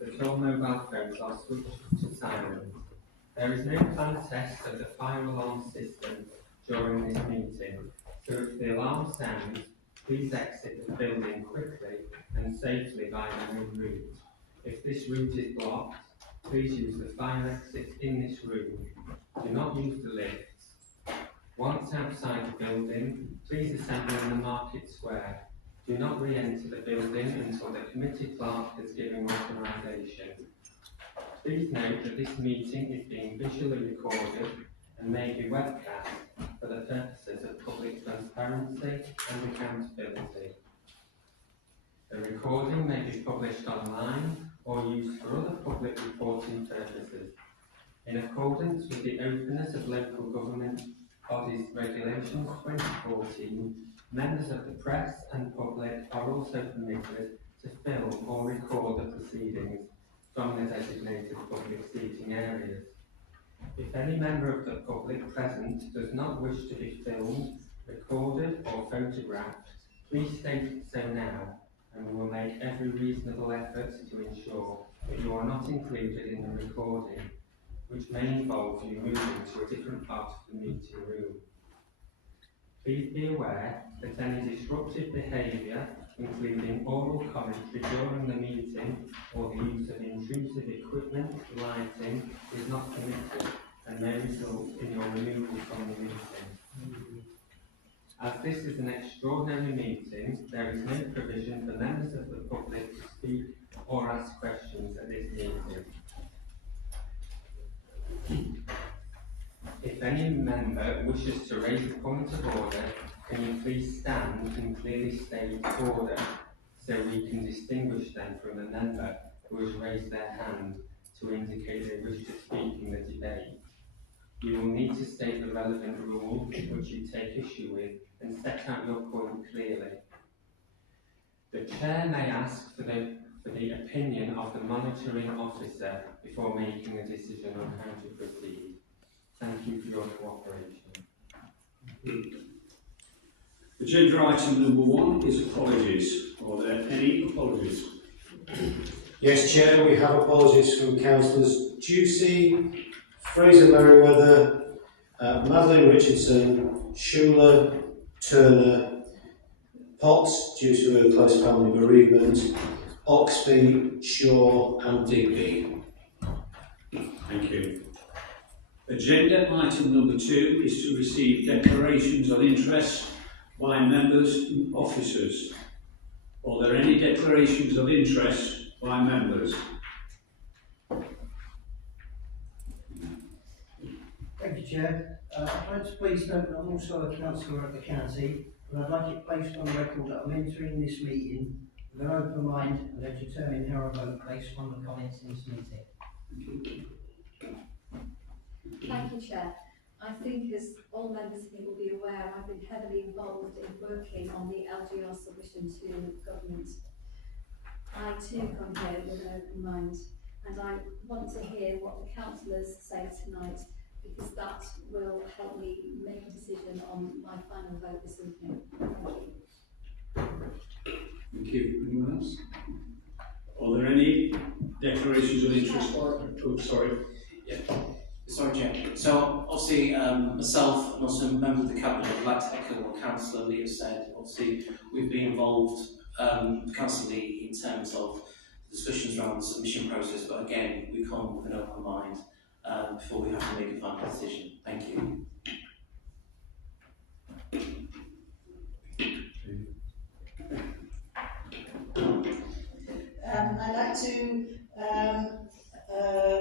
that all mobile phones are switched to silent. There is no planned test of the fire alarm system during this meeting, so if the alarm sounds, please exit the building quickly and safely via the main route. If this route is blocked, please use the fire exit in this room. Do not use the lifts. Once outside the building, please assemble in the market square. Do not re-enter the building until the committee clerk has given authorisation. Please note that this meeting is being visually recorded and may be webcast for the purposes of public transparency and accountability. The recording may be published online or used for other public reporting purposes. In accordance with the Openness of Local Government Bodies Regulations 2014, members of the press and public are also permitted to film or record the proceedings from the designated public seating areas. If any member of the public present does not wish to be filmed, recorded or photographed, please state so now, and we will make every reasonable effort to ensure that you are not included in the recording, which may involve you moving to a different part of the meeting room. Please be aware that any disruptive behaviour, including oral commentary during the meeting or the use of intrusive equipment, lighting, is not permitted and may result in your removal from the meeting. As this is an extraordinary meeting, there is no provision for members of the public to speak or ask questions at this meeting. If any member wishes to raise a point of order, can you please stand and clearly state order so we can distinguish them from the member who has raised their hand to indicate they wish to speak in the debate. You will need to state the relevant rule which you take issue with and set out your point clearly. The chair may ask for the opinion of the monitoring officer before making a decision on how to proceed. Thank you for your cooperation. Agenda item number 1 is apologies. Are there any apologies? Yes, Chair, we have apologies from Councillors Ducey, Fraser Merriweather, Madeline Richardson, Schuler, Turner, Potts, due to a close family bereavement, Oxby, Shaw and Digby. Thank you. Agenda item number 2 is to receive declarations of interest by members and officers. Are there any declarations of interest by members? Thank you, Chair. I'd like to please note that I'm also a councillor at the county, and I'd like it placed on record that I'm entering this meeting with an open mind and to determine how I vote based on the comments in this meeting. Thank you, Chair. I think, as all members here will be aware, I've been heavily involved in working on the LGR submission to government. I too come here with an open mind, and I want to hear what the councillors say tonight, because that will help me make a decision on my final vote this evening. Thank you. Thank you. Anyone else? Are there any declarations of interest? Oh, sorry. Yeah. Sorry, Chair. So, obviously, myself and also a member of the Cabinet would like to echo what Councillor Lee has said. Obviously, we've been involved, Councillor Lee, in terms of discussions around the submission process, but again, we come with an open mind before we have to make a final decision. Thank you. I'd like to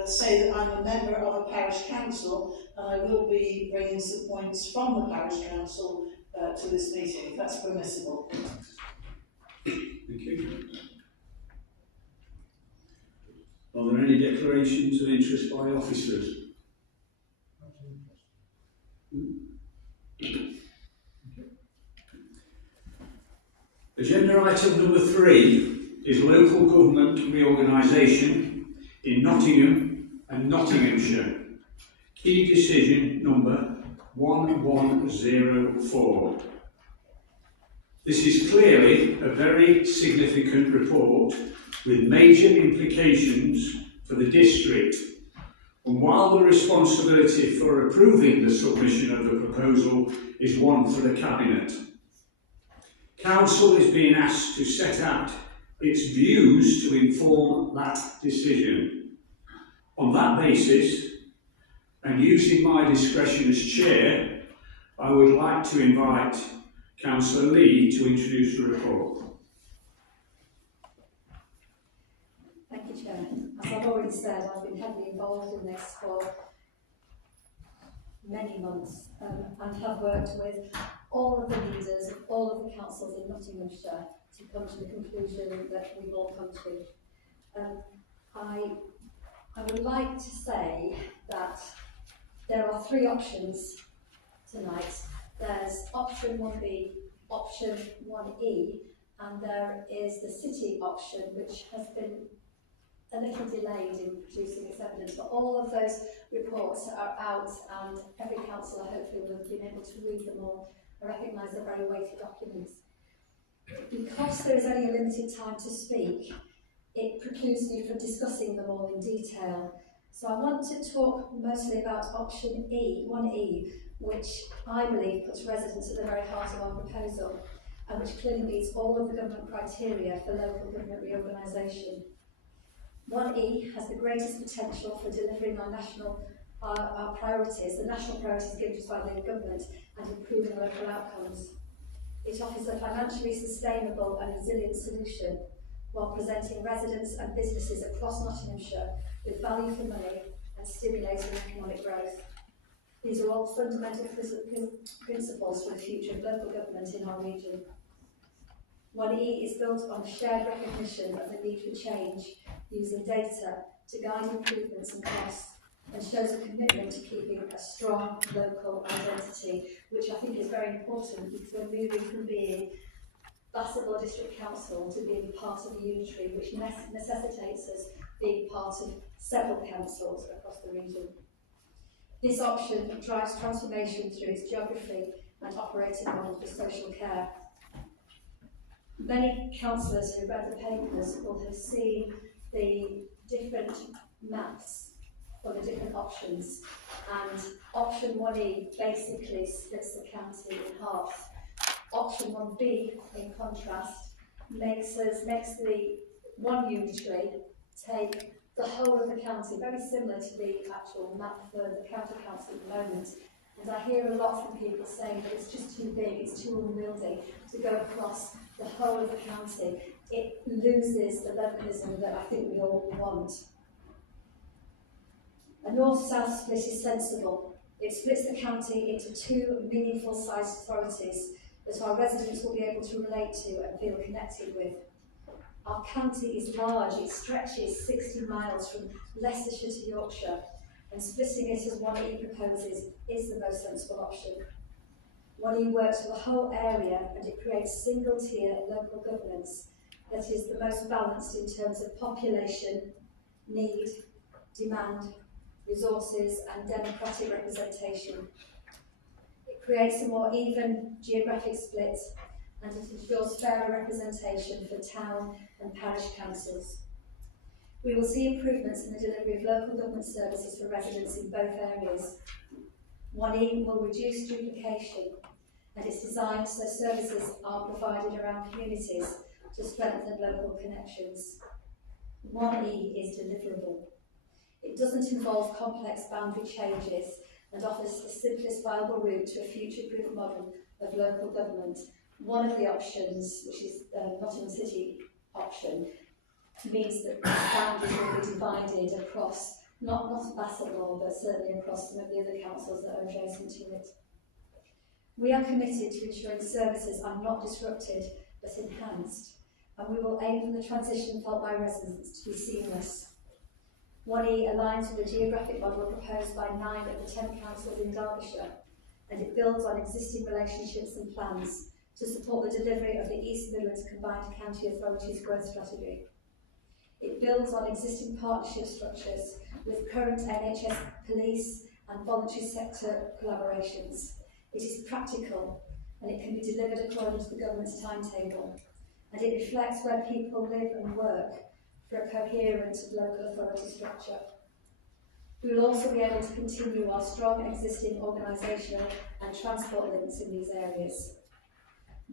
say that I'm a member of a parish council, and I will be bringing some points from the parish council to this meeting, if that's permissible. Thank you. Are there any declarations of interest by officers? Agenda item number 3 is local government reorganisation in Nottingham and Nottinghamshire. Key decision number 1104. This is clearly a very significant report with major implications for the district. And while the responsibility for approving the submission of the proposal is one for the Cabinet, Council is being asked to set out its views to inform that decision. On that basis, and using my discretion as Chair, I would like to invite Councillor Lee to introduce the report. Thank you, Chair. As I've already said, I've been heavily involved in this for many months and have worked with all of the leaders of all of the councils in Nottinghamshire to come to the conclusion that we've all come to. I would like to say that there are three options tonight. There's option 1B, option 1E, and there is the city option, which has been a little delayed in producing its evidence, but all of those reports are out and every councillor hopefully will have been able to read them all and recognise they're very weighty documents. Because there is only a limited time to speak, it precludes me from discussing them all in detail. So I want to talk mostly about option E, 1E, which I believe puts residents at the very heart of our proposal and which clearly meets all of the government criteria for local government reorganisation. 1E has the greatest potential for delivering our priorities, the national priorities given to us by the government, and improving local outcomes. It offers a financially sustainable and resilient solution while presenting residents and businesses across Nottinghamshire with value for money and stimulating economic growth. These are all fundamental principles for the future of local government in our region. 1E is built on a shared recognition of the need for change, using data to guide improvements and costs, and shows a commitment to keeping a strong local identity, which I think is very important because we're moving from being Bassetlaw District Council to being part of a unitary, which necessitates us being part of several councils across the region. This option drives transformation through its geography and operating model for social care. Many councillors who read the papers will have seen the different maps for the different options, and option 1E basically splits the county in half. Option 1B, in contrast, makes the one unitary take the whole of the county, very similar to the actual map for the county council at the moment. And I hear a lot from people saying that it's just too big, it's too unwieldy to go across the whole of the county. It loses the localism that I think we all want. A north-south split is sensible. It splits the county into two meaningful sized authorities that our residents will be able to relate to and feel connected with. Our county is large, it stretches 60 miles from Leicestershire to Yorkshire, and splitting it as 1E proposes is the most sensible option. 1E works for the whole area and it creates single-tier local governance that is the most balanced in terms of population, need, demand, resources and democratic representation. It creates a more even geographic split and it ensures fairer representation for town and parish councils. We will see improvements in the delivery of local government services for residents in both areas. 1E will reduce duplication and it's designed so services are provided around communities to strengthen local connections. 1E is deliverable. It doesn't involve complex boundary changes and offers the simplest viable route to a future-proof model of local government. One of the options, which is the Nottingham City option, means that the boundaries will be divided across, not Bassetlaw, but certainly across some of the other councils that are adjacent to it. We are committed to ensuring services are not disrupted, but enhanced, and we will aim for the transition felt by residents to be seamless. 1E aligns with the geographic model proposed by 9 of the 10 councils in Derbyshire, and it builds on existing relationships and plans to support the delivery of the East Midlands Combined County Authorities Growth Strategy. It builds on existing partnership structures with current NHS police and voluntary sector collaborations. It is practical and it can be delivered according to the government's timetable, and it reflects where people live and work, for a coherent local authority structure. We will also be able to continue our strong existing organisational and transport links in these areas.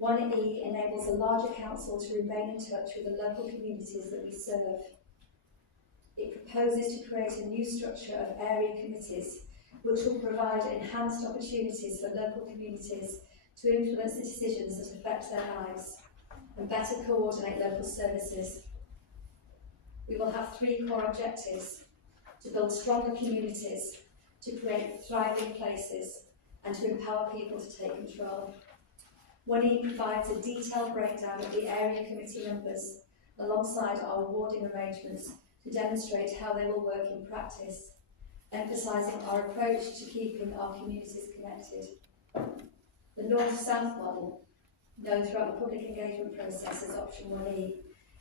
1E enables a larger council to remain in touch with the local communities that we serve. It proposes to create a new structure of area committees which will provide enhanced opportunities for local communities to influence the decisions that affect their lives and better coordinate local services. We will have 3 core objectives: to build stronger communities, to create thriving places, and to empower people to take control. 1E provides a detailed breakdown of the area committee numbers alongside our awarding arrangements to demonstrate how they will work in practice, emphasising our approach to keeping our communities connected. The North-South model, known throughout the public engagement process as option 1E,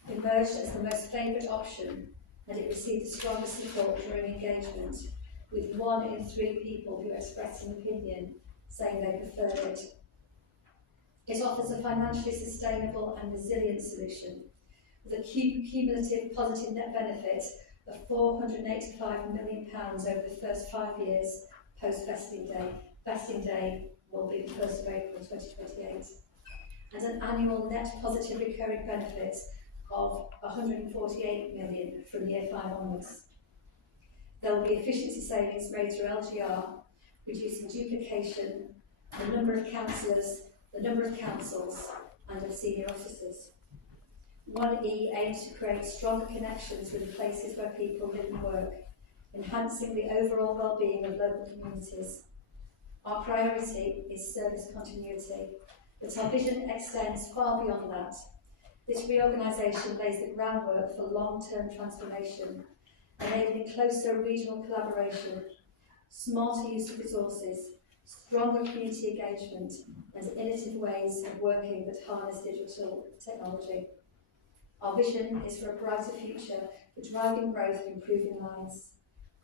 emerged as the most favoured option, and it received the strongest support during engagement, with 1 in 3 people who expressed an opinion saying they preferred it. It offers a financially sustainable and resilient solution, with a cumulative positive net benefit of £485 million over the first 5 years post-vesting day. Vesting day will be the 1st of April 2028. And an annual net positive recurring benefit of £148 million from year 5 onwards. There will be efficiency savings made through LGR, reducing duplication, the number of councillors, the number of councils, and of senior officers. 1E aims to create stronger connections with the places where people live and work, enhancing the overall well-being of local communities. Our priority is service continuity, but our vision extends far beyond that. This reorganisation lays the groundwork for long-term transformation, enabling closer regional collaboration, smarter use of resources, stronger community engagement, and innovative ways of working that harness digital technology. Our vision is for a brighter future, for driving growth and improving lives.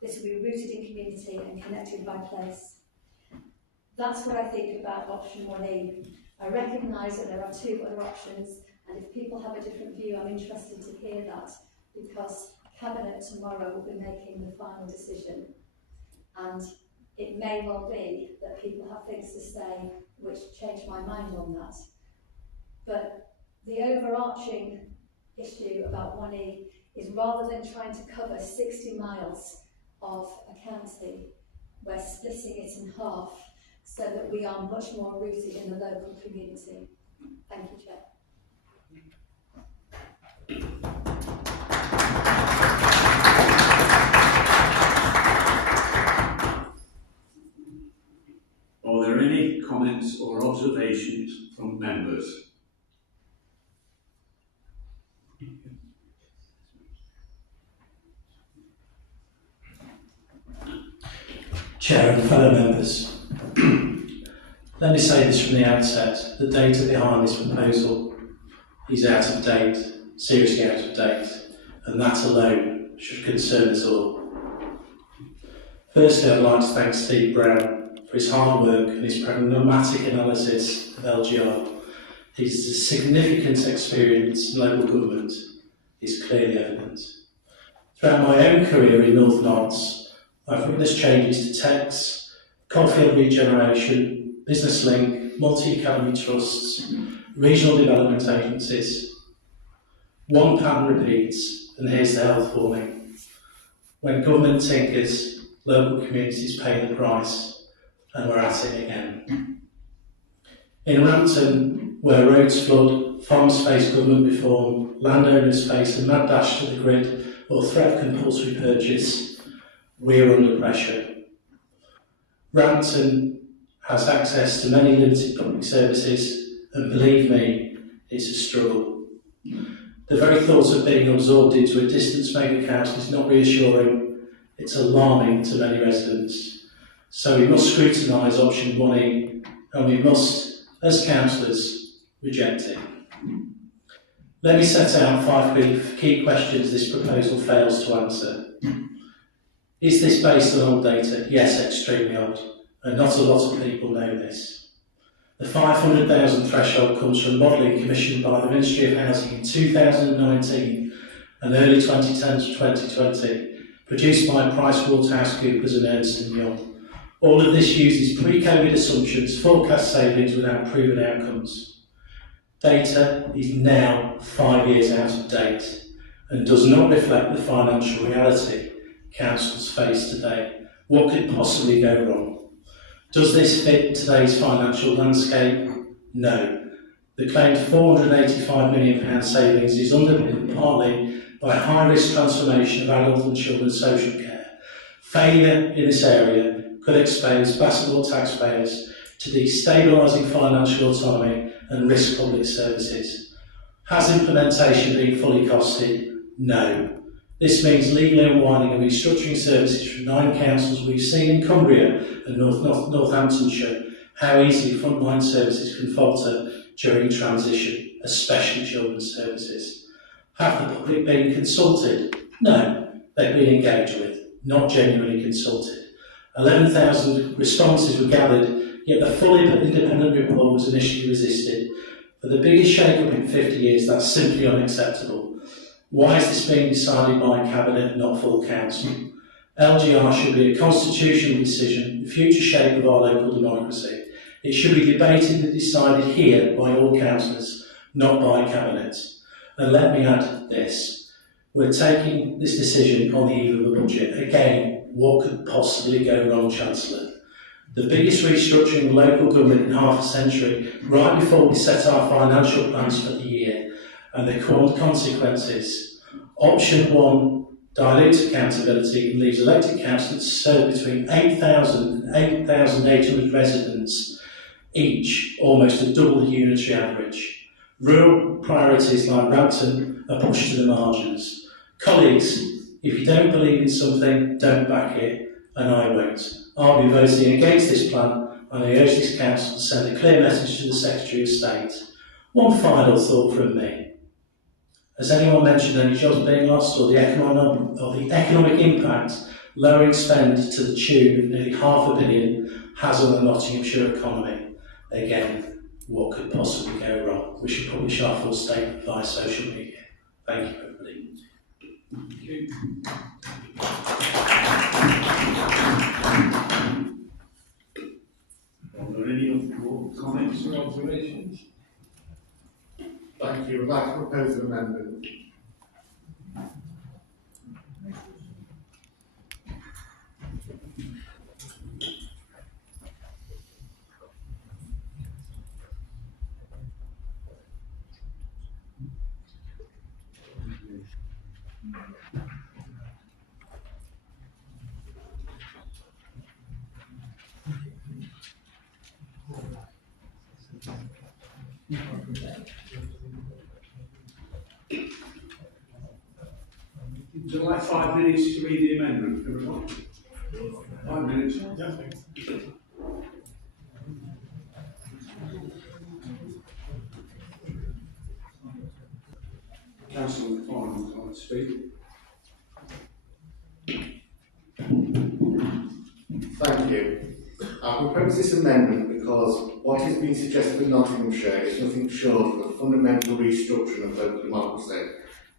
This will be rooted in community and connected by place. That's what I think about option 1E. I recognise that there are 2 other options, and if people have a different view, I'm interested to hear that, because Cabinet tomorrow will be making the final decision. And it may well be that people have things to say which change my mind on that. But the overarching issue about 1E is, rather than trying to cover 60 miles of a county, we're splitting it in half so that we are much more rooted in the local community. Thank you, Chair. Are there any comments or observations from members? Chair and fellow members, let me say this from the outset: the data behind this proposal is out of date, seriously out of date, and that alone should concern us all. Firstly, I'd like to thank Steve Brown for his hard work and his pragmatic analysis of LGR. His significant experience in local government is clearly evident. Throughout my own career in North Notts, I've witnessed changes to TECs, Caulfield Regeneration, Business Link, multi-academy trusts, regional development agencies. One pattern repeats, and here's the health warning. When government tinkers, local communities pay the price, and we're at it again. In Rampton, where roads flood, farms face government reform, landowners face a mad dash to the grid or threat of compulsory purchase, we're under pressure. Rampton has access to many limited public services, and believe me, it's a struggle. The very thought of being absorbed into a distance mega council is not reassuring, it's alarming to many residents. So we must scrutinise option 1E, and we must, as councillors, reject it. Let me set out 5 key questions this proposal fails to answer. Is this based on old data? Yes, extremely old, and not a lot of people know this. The 500,000 threshold comes from modelling commissioned by the Ministry of Housing in 2019 and early 2010 to 2020, produced by PricewaterhouseCoopers and Ernst & Young. All of this uses pre-COVID assumptions, forecast savings without proven outcomes. Data is now 5 years out of date and does not reflect the financial reality councils face today. What could possibly go wrong? Does this fit today's financial landscape? No. The claimed £485 million savings is underpinned partly by high-risk transformation of adult and children's social care. Failure in this area could expose basketball taxpayers to destabilising financial autonomy and risk public services. Has implementation been fully costed? No. This means legally unwinding and restructuring services from 9 councils. We've seen in Cumbria and Northamptonshire how easily frontline services can falter during transition, especially children's services. Have the public been consulted? No, they've been engaged with, not genuinely consulted. 11,000 responses were gathered, yet the fully independent report was initially resisted. For the biggest shake-up in 50 years, that's simply unacceptable. Why is this being decided by Cabinet, not full council? LGR should be a constitutional decision, the future shape of our local democracy. It should be debated and decided here by all councillors, not by Cabinet. And let me add this. We're taking this decision on the eve of a budget. Again, what could possibly go wrong, Chancellor? The biggest restructuring of local government in half a century, right before we set our financial plans for the year, and the consequences. Option 1 dilutes accountability and leaves elected councillors to serve between 8,000 and 8,800 residents each, almost a double the unitary average. Rural priorities like Rampton are pushed to the margins. Colleagues, if you don't believe in something, don't back it, and I won't. I'll be voting against this plan, and I urge this council to send a clear message to the Secretary of State. One final thought from me. Has anyone mentioned any jobs being lost or the economic impact lowering spend to the tune of nearly £500 million has on the Nottinghamshire economy? Again, what could possibly go wrong? We should publish our full statement via social media. Thank you, everybody. Thank you. Are there any other comments or observations? Thank you. I'd like to propose an amendment. Would you like 5 minutes to read the amendment, everyone? 5 minutes? Yeah. Councillor McFarlane would like to speak. Thank you. I propose this amendment because what is being suggested in Nottinghamshire is nothing short of a fundamental restructuring of local democracy,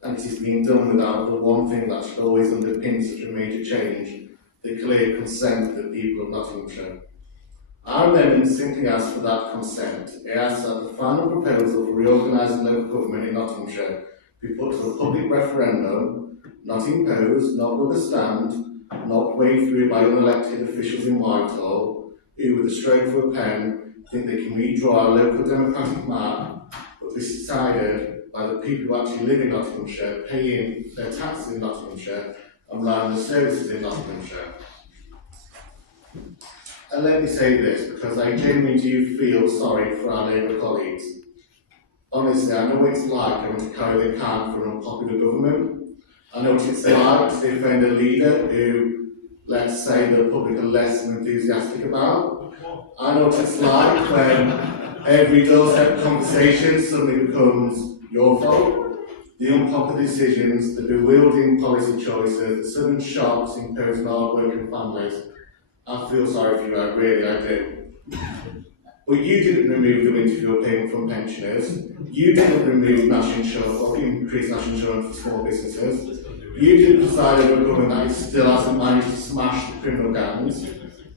and it is being done without the one thing that should always underpin such a major change, the clear consent of the people of Nottinghamshire. Our amendment simply asks for that consent. It asks that the final proposal for reorganising local government in Nottinghamshire be put to a public referendum, not imposed, not rubber stamped, not waved through by unelected officials in Whitehall, who with a stroke of a pen think they can redraw our local democratic map, but be decided by the people who actually live in Nottinghamshire, paying their taxes in Nottinghamshire, and relying on the services in Nottinghamshire. And let me say this, because I genuinely do feel sorry for our Labour colleagues. Honestly, I know what it's like having to carry the can for an unpopular government. I know what it's like to defend a leader who, let's say, the public are less than enthusiastic about. I know what it's like when every doorstep conversation suddenly becomes your fault. The unpopular decisions, the bewildering policy choices, the sudden shocks imposed on hard-working families. I feel sorry for you, I do. But you didn't remove the winter fuel payment from pensioners. You didn't remove national insurance or increase national insurance for small businesses. You didn't preside over a government that still hasn't managed to smash the criminal gangs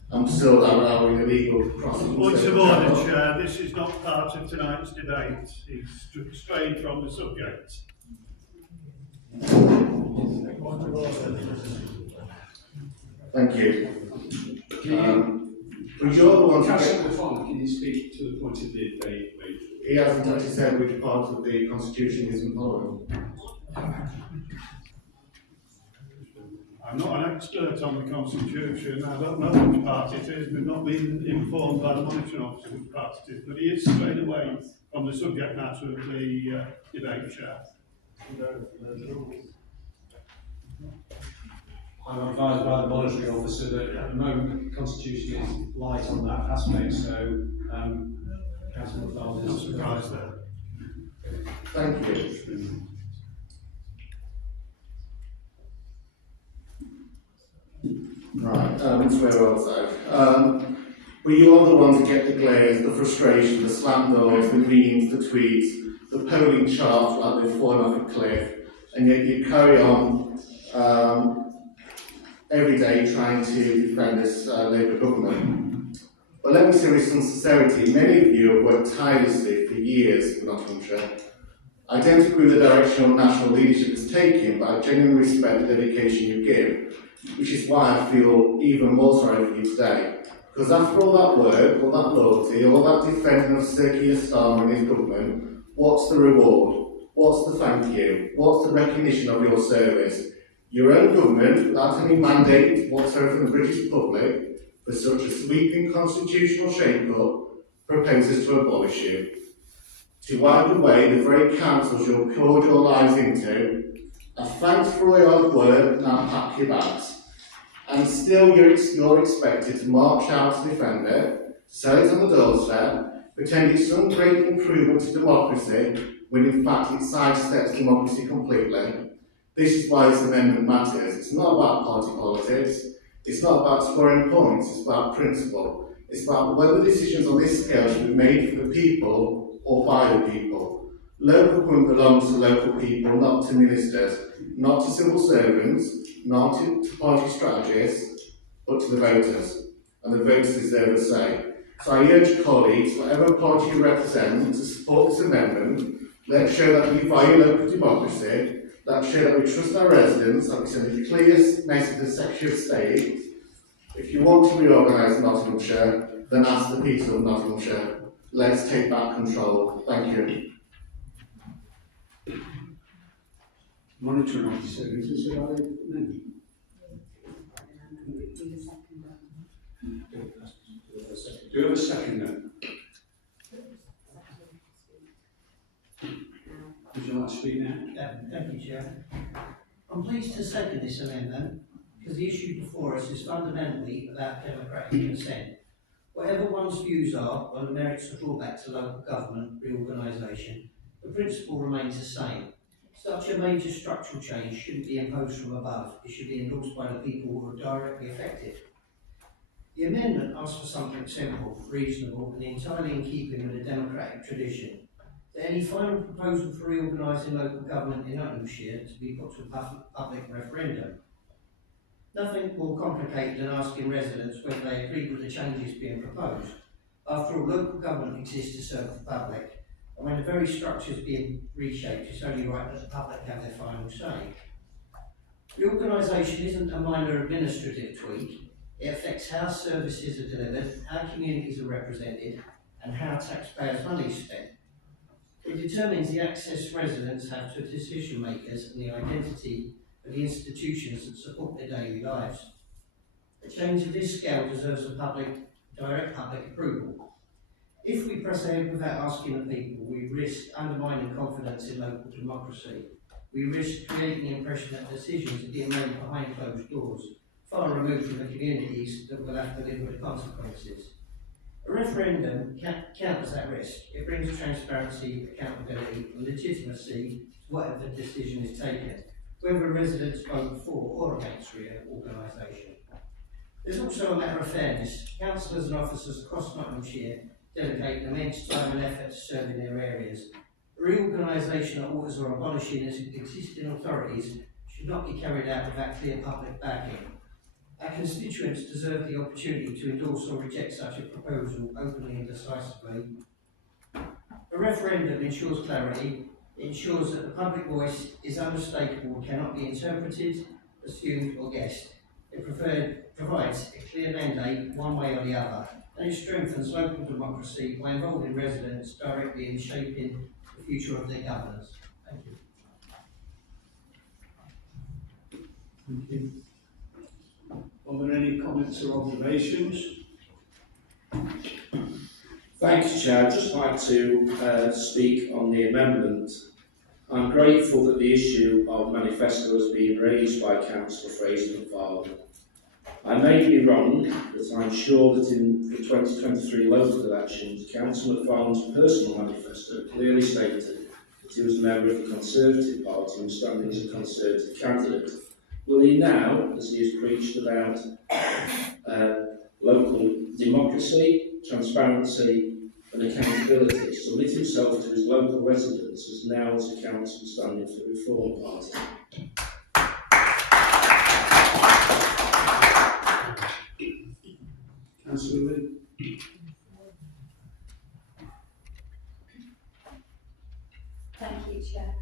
and still allowing illegal crossings. Points of order, Chair. This is not part of tonight's debate. He's strayed from the subject. Thank you. But you're the one to Councillor Fong, can you speak to the point of the debate, please? He hasn't actually said which part of the Constitution he isn't following. I'm not an expert on the Constitution. I don't know which part it is. We've not been informed by the monitoring officer which part it is. But he is strayed away from the subject matter of the debate, Chair. I'm advised by the monitoring officer that at the moment the Constitution is light on that aspect, so Councillor McDonald Not is surprised there. Thank you. Right, where else but you're the one to get the glares, the frustration, the slam doors, the memes, the tweets, the polling charts like they've fallen off a cliff, and yet you carry on every day trying to defend this Labour government. But let me say with some sincerity, many of you have worked tirelessly for years for Nottinghamshire. I don't agree with the direction your national leadership is taking, but I genuinely respect the dedication you give, which is why I feel even more sorry for you today. Because after all that work, all that loyalty, all that defending of Sir Keir Starmer and his government, what's the reward? What's the thank you? What's the recognition of your service? Your own government, without any mandate whatsoever from the British public, for such a sweeping constitutional shake-up, proposes to abolish you. To wipe away the very councils you've poured your lives into, a thanks for all your hard work, now pack your bags. And still you're expected to march out to defend it, sell it on the doorstep, pretend it's some great improvement to democracy, when in fact it sidesteps democracy completely. This is why this amendment matters. It's not about party politics, it's not about scoring points, it's about principle. It's about whether decisions on this scale should be made for the people or by the people. Local government belongs to local people, not to ministers, not to civil servants, not to party strategists, but to the voters. And the voters deserve a say. So I urge colleagues, whatever party you represent, to support this amendment. Let's show that we value local democracy. Let's show that we trust our residents, that we send a clear message to the Secretary of State. If you want to reorganise Nottinghamshire, then ask the people of Nottinghamshire. Let's take back control. Thank you. Monitoring officer, is this about it? Do you have a second then? Would you like to speak now? Thank you, Chair. I'm pleased to second this amendment because the issue before us is fundamentally about democratic consent. Whatever one's views are on the merits of drawback to local government reorganisation, the principle remains the same. Such a major structural change shouldn't be imposed from above. It should be endorsed by the people who are directly affected. The amendment asks for something simple, reasonable, and entirely in keeping with the democratic tradition. That any final proposal for reorganising local government in Nottinghamshire to be put to a public referendum. Nothing more complicated than asking residents whether they agree with the changes being proposed. After all, local government exists to serve the public, and when the very structure is being reshaped, it's only right that the public have their final say. Reorganisation isn't a minor administrative tweak. It affects how services are delivered, how communities are represented, and how taxpayers' money is spent. It determines the access residents have to decision makers and the identity of the institutions that support their daily lives. A change of this scale deserves a direct public approval. If we press ahead without asking the people, we risk undermining confidence in local democracy. We risk creating the impression that decisions are being made behind closed doors, far removed from the communities that will have to live with the consequences. A referendum counters that risk. It brings transparency, accountability, and legitimacy to whatever decision is taken, whether residents vote for or against reorganisation. There's also a matter of fairness. Councillors and officers across Nottinghamshire dedicate immense time and effort to serving their areas. Reorganisation that alters or abolishing existing authorities should not be carried out without clear public backing. Our constituents deserve the opportunity to endorse or reject such a proposal openly and decisively. A referendum ensures clarity. It ensures that the public voice is unmistakable and cannot be interpreted, assumed or guessed. It provides a clear mandate one way or the other, and it strengthens local democracy by involving residents directly in shaping the future of their governance. Thank you. Thank you. Are there any comments or observations? Thank you, Chair. I'd just like to speak on the amendment. I'm grateful that the issue of manifesto has been raised by Councillor Fraser McFarlane. I may be wrong, but I'm sure that in the 2023 local elections, Councillor McFarlane's personal manifesto clearly stated that he was a member of the Conservative Party and was standing as a Conservative candidate. Will he now, as he has preached about local democracy, transparency and accountability, submit himself to his local residents as now as a council standing for the Reform Party? Councillor Lee. Thank you, Chair.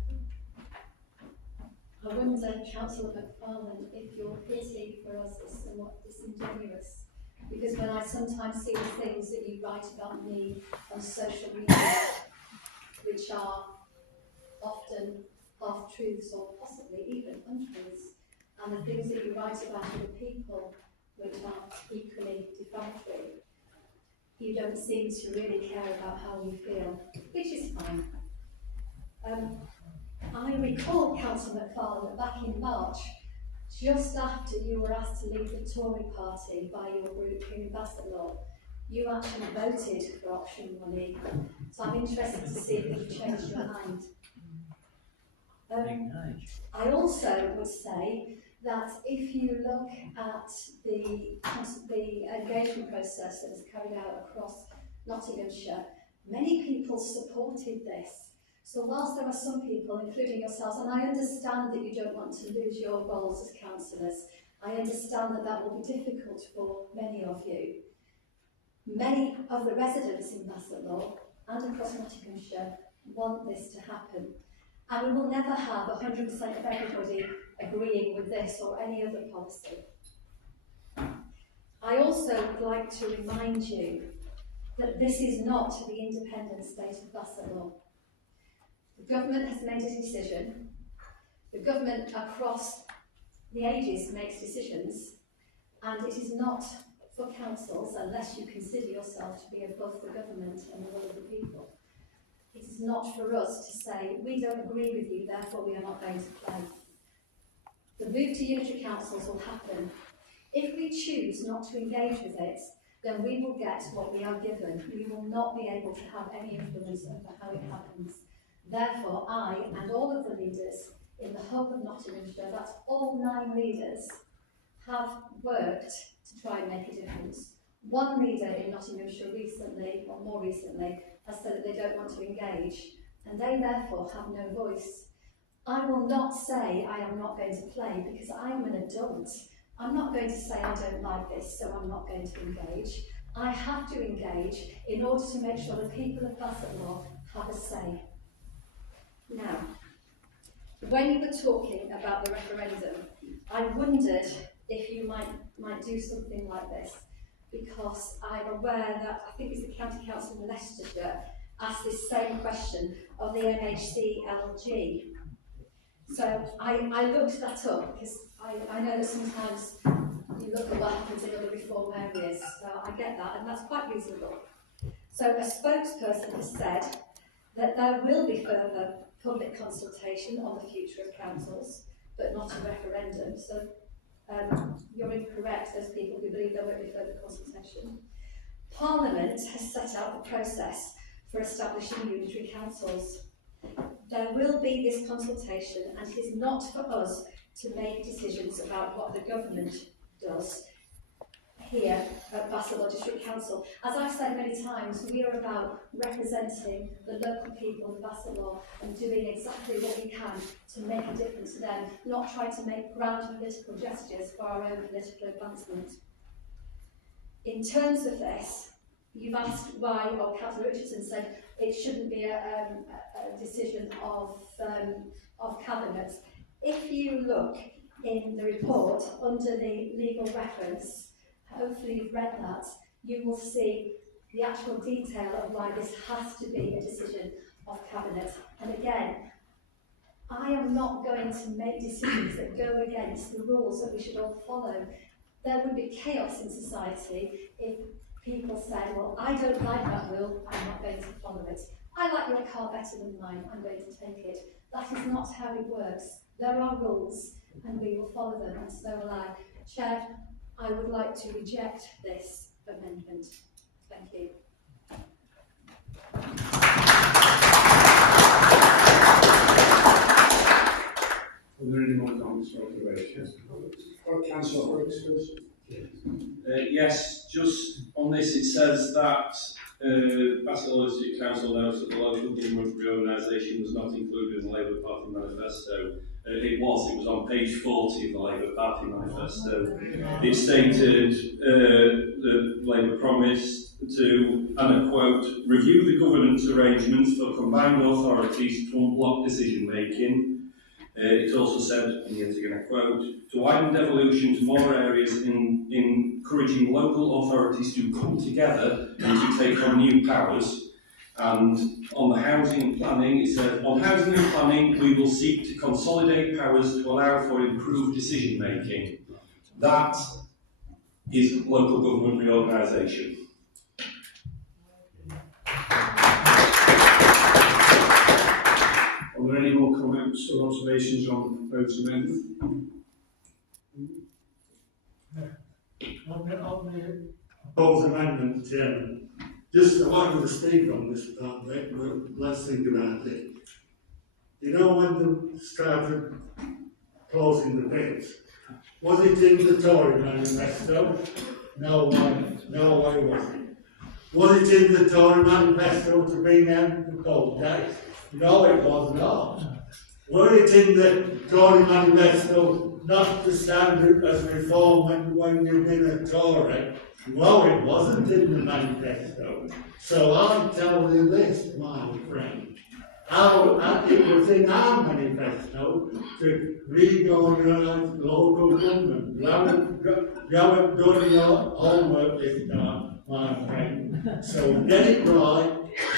I wonder, Councillor McFarlane, if your pity for us is somewhat disingenuous, because when I sometimes see the things that you write about me on social media, which are often half-truths or possibly even untruths, and the things that you write about other people, which are equally defamatory, you don't seem to really care about how you feel, which is fine. I recall, Councillor McFarlane, that back in March, just after you were asked to leave the Tory party by your group here in Bassetlaw, you actually voted for option 1E. So I'm interested to see if you've changed your mind. I also would say that if you look at the engagement process that was carried out across Nottinghamshire, many people supported this. So whilst there are some people, including yourselves, and I understand that you don't want to lose your roles as councillors, I understand that that will be difficult for many of you. Many of the residents in Bassetlaw and across Nottinghamshire want this to happen. And we will never have 100% of everybody agreeing with this or any other policy. I also would like to remind you that this is not the independent state of Bassetlaw. The government has made a decision. The government across the ages makes decisions, and it is not for councils, unless you consider yourself to be above the government and the will of the people. It is not for us to say, we don't agree with you, therefore we are not going to play. The move to unitary councils will happen. If we choose not to engage with it, then we will get what we are given. We will not be able to have any influence over how it happens. Therefore, I and all of the leaders in the hub of Nottinghamshire, that's all 9 leaders, have worked to try and make a difference. One leader in Nottinghamshire recently, or more recently, has said that they don't want to engage, and they therefore have no voice. I will not say I am not going to play, because I am an adult. I'm not going to say I don't like this, so I'm not going to engage. I have to engage in order to make sure the people of Bassetlaw have a say. Now, when you were talking about the referendum, I wondered if you might do something like this, because I'm aware that, I think it's the County Council in Leicestershire, asked this same question of the MHCLG. So I looked that up, because I know that sometimes you look at what happens in other reform areas, so I get that, and that's quite reasonable. So a spokesperson has said that there will be further public consultation on the future of councils, but not a referendum. So you're incorrect, those people who believe there won't be further consultation. Parliament has set out the process for establishing unitary councils. There will be this consultation, and it is not for us to make decisions about what the government does. here at Bassetlaw District Council. As I've said many times, we are about representing the local people of Bassetlaw and doing exactly what we can to make a difference to them, not trying to make grand political gestures for our own political advancement. In terms of this, you've asked why, or Councillor Richardson said it shouldn't be a decision of Cabinet. If you look in the report under the legal reference, hopefully you've read that, you will see the actual detail of why this has to be a decision of Cabinet. And again, I am not going to make decisions that go against the rules that we should all follow. There would be chaos in society if people said, well, I don't like that rule, I'm not going to follow it. I like your car better than mine, I'm going to take it. That is not how it works. There are rules and we will follow them, and so will I. Chair, I would like to reject this amendment. Thank you. Are there any more comments or observations? Councillor Brooks, please. Yes, just on this it says that Bassetlaw District Council notes that the local government reorganisation was not included in the Labour Party manifesto. It was on page 40 of the Labour Party manifesto. It stated the Labour promised to, and I quote, review the governance arrangements for combined authorities to unblock decision making. It also said, and yet again I quote, to widen devolution to more areas in encouraging local authorities to come together and to take on new powers. And on the housing and planning, it said, on housing and planning, we will seek to consolidate powers to allow for improved decision making. That is local government reorganisation. Are there any more comments or observations on the proposed amendment? On the proposed amendment, Chairman, just I wanted to speak on this part, but let's think about it. You know, when they started closing the pits, was it in the Tory manifesto? No way was it. Was it in the Tory manifesto to bring down the poll tax? No, it was not. Were it in the Tory manifesto not to stand as reform when you've been a Tory? No, it wasn't in the manifesto. So I tell you this, my friend. It was in our manifesto to reorganise local government. You haven't done your homework this time, my friend. So get it right,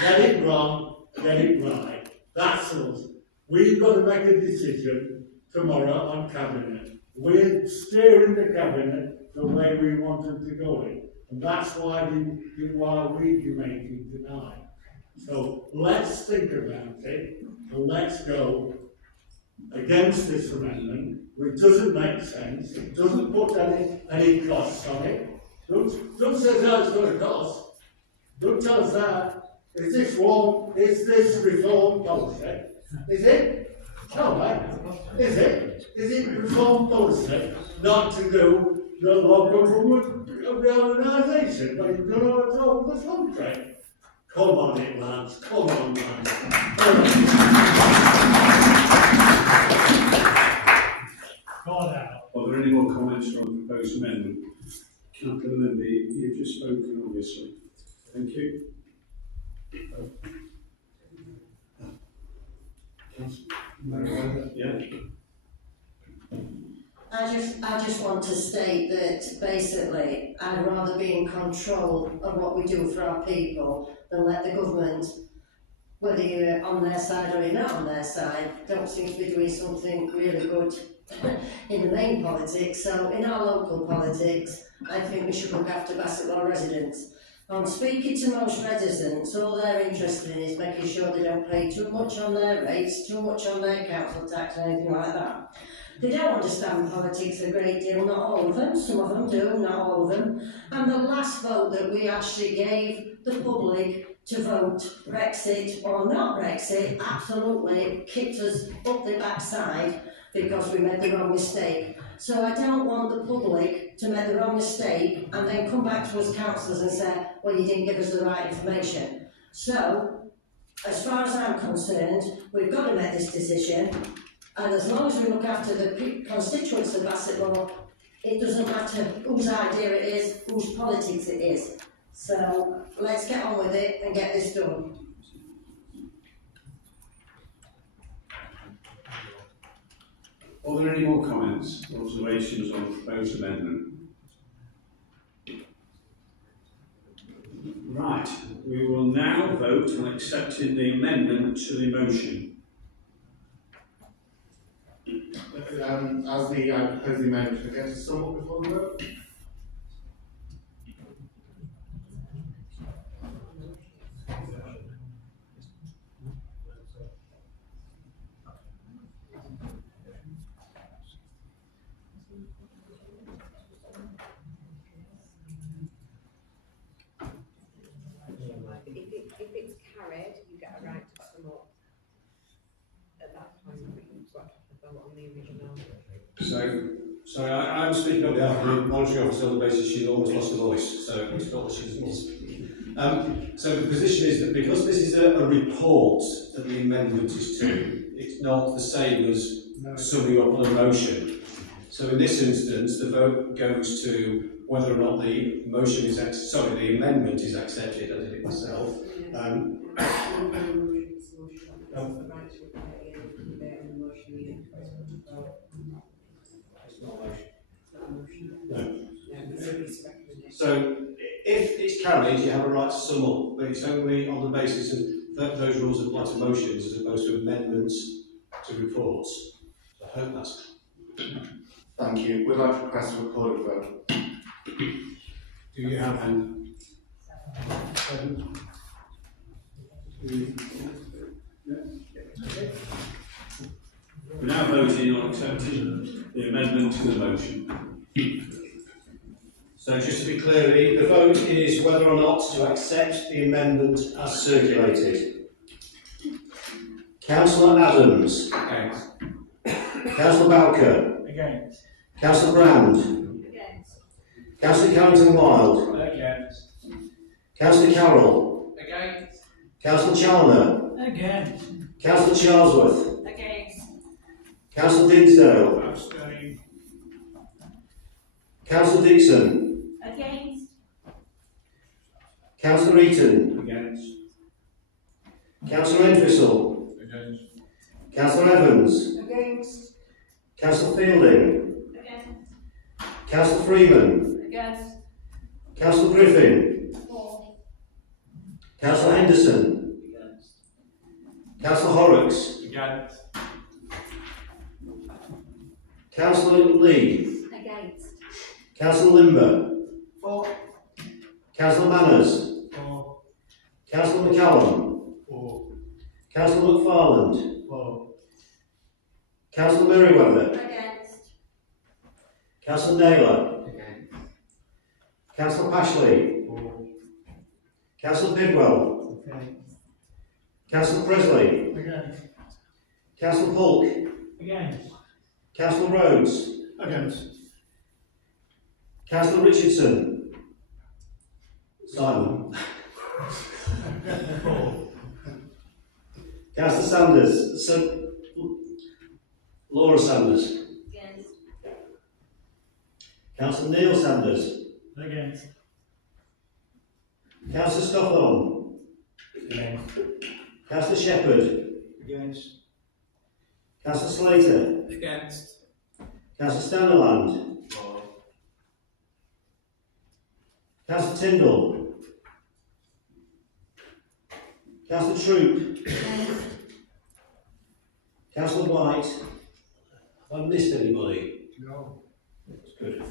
get it wrong, get it right. That's us. We've got to make a decision tomorrow on Cabinet. We're steering the Cabinet the way we want them to go in. And that's why we're debating tonight. So let's think about it and let's go against this amendment, which doesn't make sense. It doesn't put any costs on it. Don't say how it's going to cost. Don't tell us that. Is this reform policy? Is it? No, mate. Is it? Is it reform policy not to do the local government reorganisation? But you've done all over the country. Come on it, lads. Come on, lads. Are there any more comments on the proposed amendment? Councillor Limby, you've just spoken, obviously. Thank you. Yeah. I just want to state that basically I'd rather be in control of what we do for our people than let the government, whether you're on their side or you're not on their side, don't seem to be doing something really good in the main politics. So in our local politics, I think we should look after Bassetlaw residents. I'm speaking to most residents, all they're interested in is making sure they don't pay too much on their rates, too much on their council tax or anything like that. They don't understand politics a great deal, not all of them, some of them do, not all of them. And the last vote that we actually gave the public to vote Brexit or not Brexit absolutely kicked us up the backside because we made the wrong mistake. So I don't want the public to make the wrong mistake and then come back to us councillors and say, well, you didn't give us the right information. So, as far as I'm concerned, we've got to make this decision, and as long as we look after the constituents of Bassetlaw, it doesn't matter whose idea it is, whose politics it is. So, let's get on with it and get this done. Are there any more comments or observations on the proposed amendment? Right, we will now vote on accepting the amendment to the motion. As the I propose the amendment, can I get to sum up before the vote? If it's carried, you get a right to sum up. At that point, you've got to vote on the original. So I'm speaking on behalf of the monitoring officer on the basis she's almost lost her voice, so it's not that she doesn't want to speak. So the position is that because this is a report that the amendment is to, it's not the same as summing up on a motion. So in this instance, the vote goes to whether or not the motion is the amendment is accepted as it itself. It's not a motion. No. It's So if it's carried, you have a right to sum up, but it's only on the basis of those rules apply to motions as opposed to amendments to reports. So I hope that's. Thank you. We'd like to request a recorded vote. Do you have We're now voting on accepting the amendment to the motion. So just to be clear, the vote is whether or not to accept the amendment as circulated. Councillor Adams. Against. Councillor Bowker. Against. Councillor Brand. Against. Councillor Carrington-Wild. Against. Councillor Carroll. Against. Councillor Challoner. Against. Councillor Charlesworth. Against. Councillor Dinsdale. Abstain. Councillor Dixon. Against. Councillor Eaton. Against. Councillor Entwistle. Against. Councillor Evans. Against. Councillor Fielding. Against. Councillor Freeman. Against. Councillor Griffin. For. Councillor Henderson. Councillor Horrocks. Against. Councillor Lee. Against. Councillor Limber. For. Councillor Manners. For. Councillor McCallum. For. Councillor McFarland. For. Councillor Merriweather. Against. Councillor Naylor. Against. Councillor Pashley. For. Councillor Bidwell. Against. Councillor Presley. Against. Councillor Polk. Against. Councillor Rhodes. Against. Councillor Richardson. Simon. Councillor Sanders. Laura Sanders. Against. Councillor Neil Sanders. Against. Councillor Stothorn. Against. Councillor Shepherd. Against. Councillor Slater. Against. Councillor Staniland. For. Councillor Tyndall. Councillor Troop. Councillor White. Have I missed anybody? No. That's good.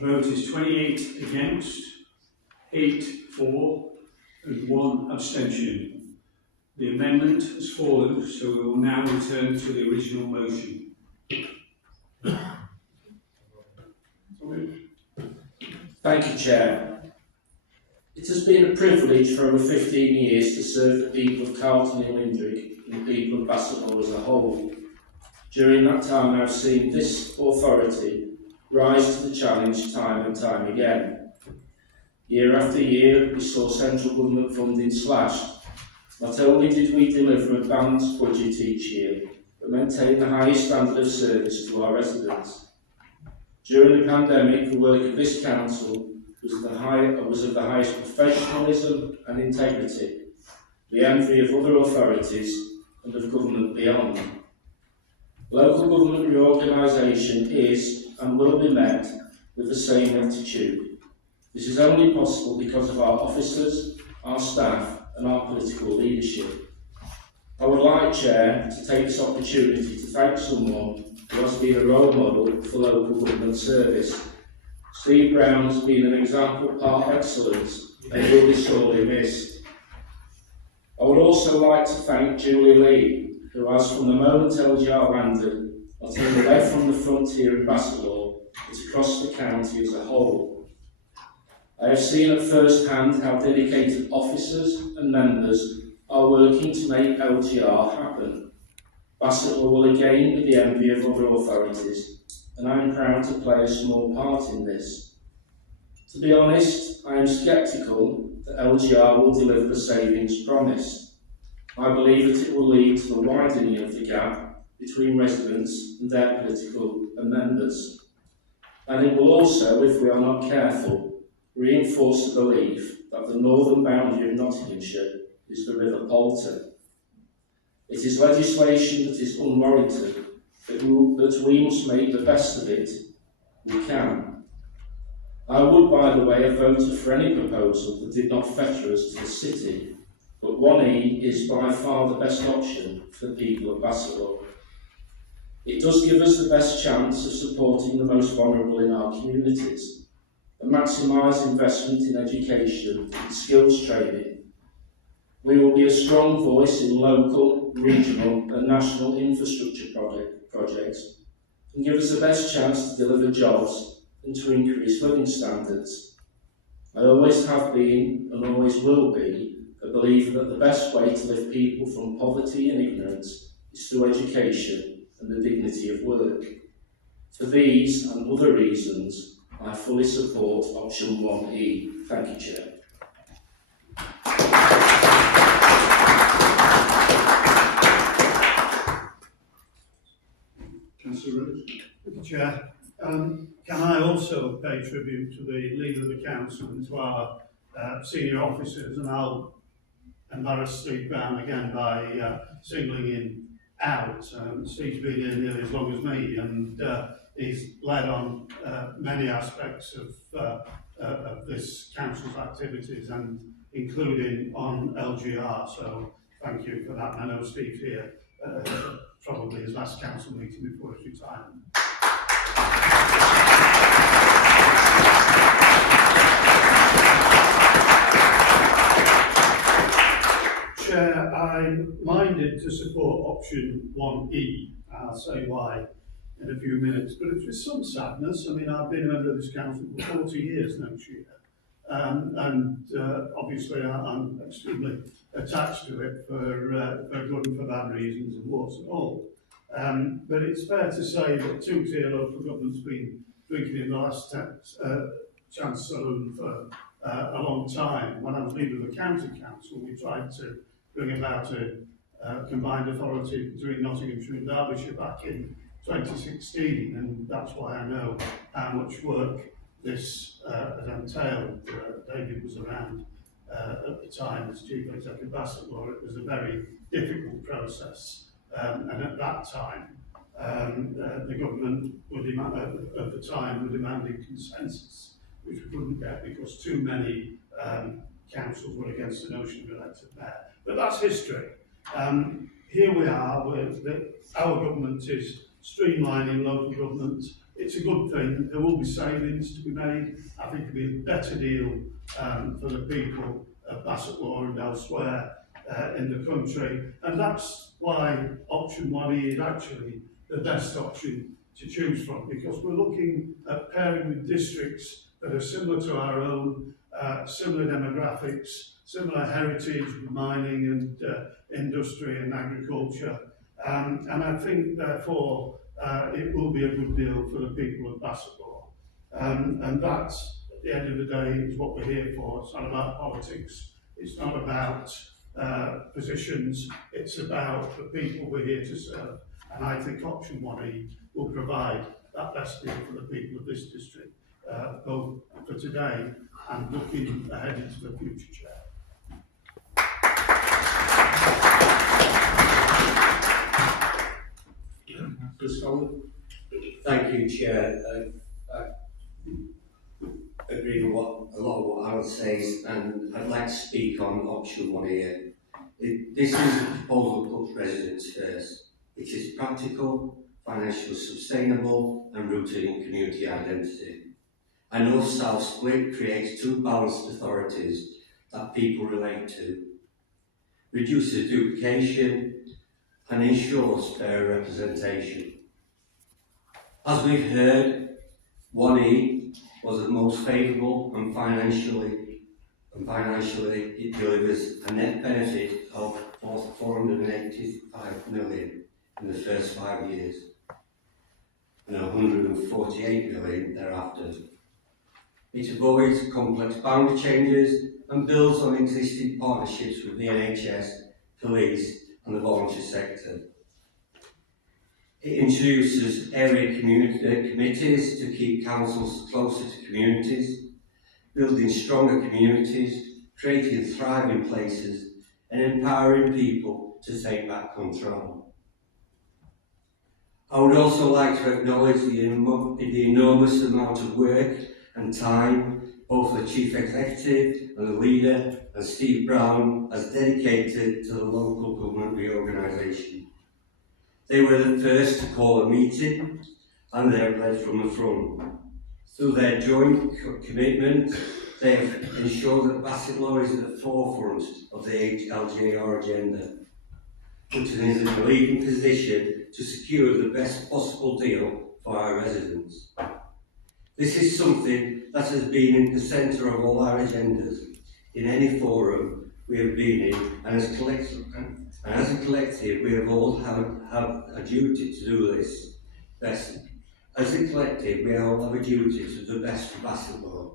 Vote is 28 against, 8 for, and 1 abstention. The amendment has fallen, so we will now return to the original motion. Thank you, Chair. It has been a privilege for over 15 years to serve the people of Carlton and Windrig and the people of Bassetlaw as a whole. During that time, I've seen this authority rise to the challenge time and time again. Year after year, we saw central government funding slashed. Not only did we deliver a balanced budget each year, but maintain the highest standard of service to our residents. During the pandemic, the work of this council was of the highest professionalism and integrity, the envy of other authorities and of government beyond. Local government reorganisation is and will be met with the same attitude. This is only possible because of our officers, our staff and our political leadership. I would like, Chair, to take this opportunity to thank someone who has been a role model for local government service. Steve Brown has been an example par excellence and will be sorely missed. I would also like to thank Julie Lee, who has from the moment LGR landed, not only led from the frontier in Bassetlaw, but across the county as a whole. I have seen at first hand how dedicated officers and members are working to make LGR happen. Bassetlaw will again be the envy of other authorities, and I am proud to play a small part in this. To be honest, I am sceptical that LGR will deliver the savings promised. I believe that it will lead to the widening of the gap between residents and their political members. And it will also, if we are not careful, reinforce the belief that the northern boundary of Nottinghamshire is the River Polton. It is legislation that is unwarranted, that we must make the best of it we can. I would, by the way, have voted for any proposal that did not fetter us to the city, but 1E is by far the best option for the people of Bassetlaw. It does give us the best chance of supporting the most vulnerable in our communities, and maximise investment in education and skills training. We will be a strong voice in local, regional and national infrastructure projects and give us the best chance to deliver jobs and to increase living standards. I always have been and always will be a believer that the best way to lift people from poverty and ignorance is through education and the dignity of work. For these and other reasons, I fully support option 1E. Thank you, Chair. Thank you, Chair. Can I also pay tribute to the leader of the council and to our senior officers, and I'll embarrass Steve Brown again by singling him out. Steve's been here nearly as long as me, and he's led on many aspects of this council's activities, and including on LGR, so thank you for that. And I know Steve's here, probably his last council meeting before his retirement. Chair, I'm minded to support option 1E. I'll say why in a few minutes, but it's with some sadness. I mean, I've been a member of this council for 40 years next year, and obviously I'm extremely attached to it for good and for bad reasons, and warts and all. But it's fair to say that two-tier local government's been drinking in the last chance saloon for a long time. When I was leader of the county council, we tried to bring about a combined authority between Nottinghamshire and Derbyshire back in 2016, and that's why I know how much work this has entailed. David was around at the time as Chief Executive Bassetlaw. It was a very difficult process, and at that time the government at the time were demanding consensus, which we couldn't get because too many councils were against the notion of elected mayor. But that's history. Here we are, our government is streamlining local government. it's a good thing. There will be savings to be made. I think it'll be a better deal for the people of Bassetlaw and elsewhere in the country. And that's why option 1E is actually the best option to choose from, because we're looking at pairing with districts that are similar to our own, similar demographics, similar heritage, mining and industry and agriculture. And I think, therefore, it will be a good deal for the people of Bassetlaw. And that's, at the end of the day, is what we're here for. It's not about politics. It's not about positions. It's about the people we're here to serve. And I think option 1E will provide that best deal for the people of this district, both for today and looking ahead into the future, Chair. Thank you, Chair. I agree with a lot of what Alan says, and I'd like to speak on option 1 here. This is a proposal that puts residents first. It is practical, financially sustainable, and rooted in community identity. A north-south split creates two balanced authorities that people relate to, reduces duplication, and ensures fair representation. As we've heard, 1E was the most favourable, and financially it delivers a net benefit of 485 million in the first 5 years and 148 million thereafter. It avoids complex boundary changes and builds on existing partnerships with the NHS, police and the voluntary sector. It introduces area committees to keep councils closer to communities, building stronger communities, creating thriving places, and empowering people to take back control. I would also like to acknowledge the enormous amount of work and time both the Chief Executive and the leader and Steve Brown has dedicated to the local government reorganisation. They were the first to call a meeting and they have led from the front. Through their joint commitment, they have ensured that Bassetlaw is at the forefront of the LGR agenda, putting us in a leading position to secure the best possible deal for our residents. This is something that has been in the centre of all our agendas in any forum we have been in, and as a collective we have all have a duty to do this best. As a collective we all have a duty to do the best for Bassetlaw.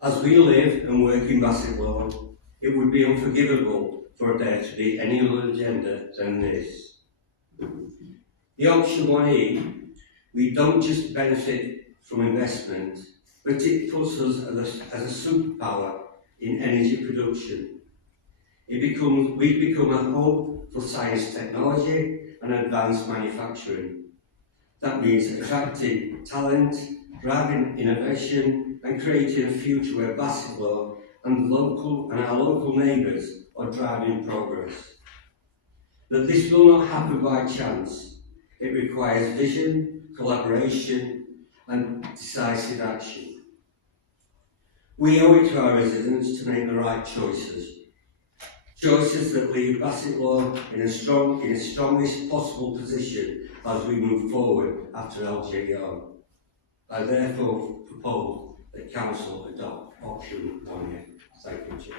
As we live and work in Bassetlaw, it would be unforgivable for there to be any other agenda than this. The option 1E, we don't just benefit from investment, but it puts us as a superpower in energy production. We've become a hub for science, technology and advanced manufacturing. That means attracting talent, driving innovation and creating a future where Bassetlaw and our local neighbours are driving progress. But this will not happen by chance. It requires vision, collaboration and decisive action. We owe it to our residents to make the right choices. Choices that leave Bassetlaw in the strongest possible position as we move forward after LGR. I therefore propose that Council adopt option 1A. Thank you, Chair.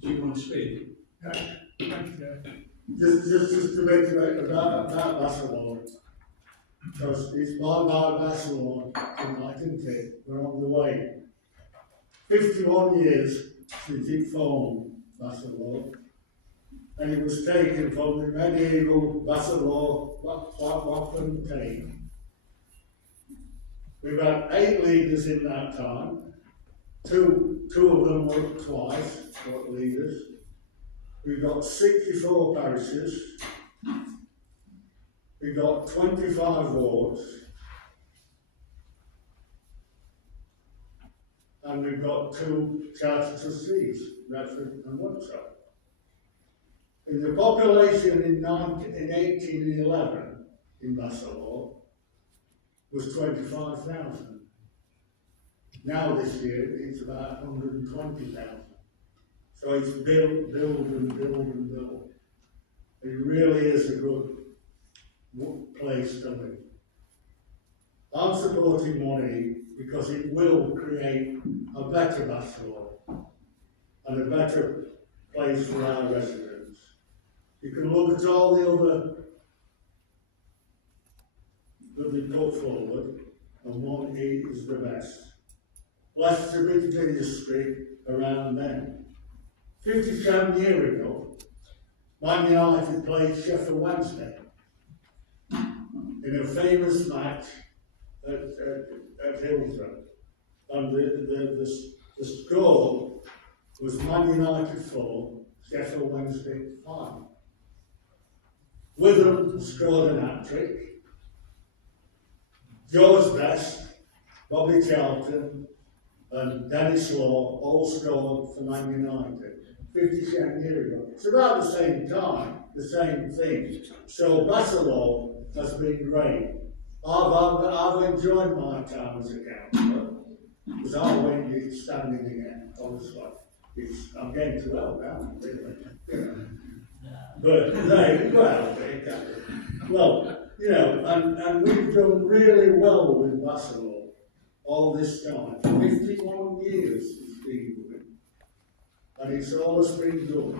Do you want to speak? Just to make it about Bassetlaw, because it's by Bassetlaw tonight, isn't it? We're on the way. 51 years since it formed, Bassetlaw, and it was taken from the medieval Bassetlaw Wapentake. We've had 8 leaders in that time. Two of them were twice leaders. We've got 64 parishes. We've got 25 wards. And we've got got 2 charter trustees, Retford and Workshop. In the population in 1811 in Basildon was 25,000. Now this year it's about 120,000. So it's build and build and build. It really is a good place to live. I'm supporting 1E because it will create a better Basildon and a better place for our residents. You can look at all the other that we put forward, and 1E is the best. Less a bit of industry around them. 57 years ago, Man United played Sheffield Wednesday in a famous match at Hillsborough. And the score was Man United 4, Sheffield Wednesday 5. Witham scored an hat-trick. George Best, Bobby Charlton, and Dennis Law all scored for Man United 57 years ago. It's about the same time, the same thing. So Basildon has been great. I've enjoyed my time as a councillor, because I won't be standing again, obviously. I'm getting too old now, really. You know. But and we've done really well with Basildon all this time. 51 years it's been doing, and it's always been done.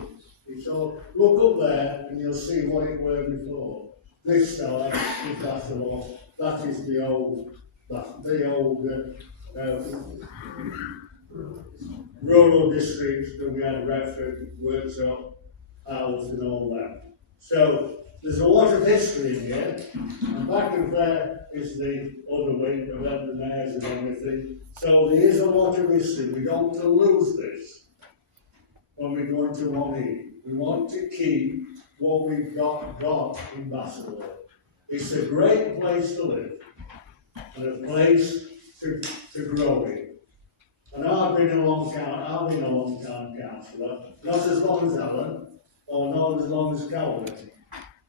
It's all, look up there and you'll see what it were before. This side is Basildon, that is the old rural districts that we had Retford, Workshop, Howells and all that. So there's a lot of history in here, and back of there is the other wing around the mayors and everything. So there is a lot of history. We don't want to lose this when we go into 1E. We want to keep what we've got in Basildon. It's a great place to live and a place to grow in. And I've been a long time councillor, not as long as Alan, or not as long as Calvin,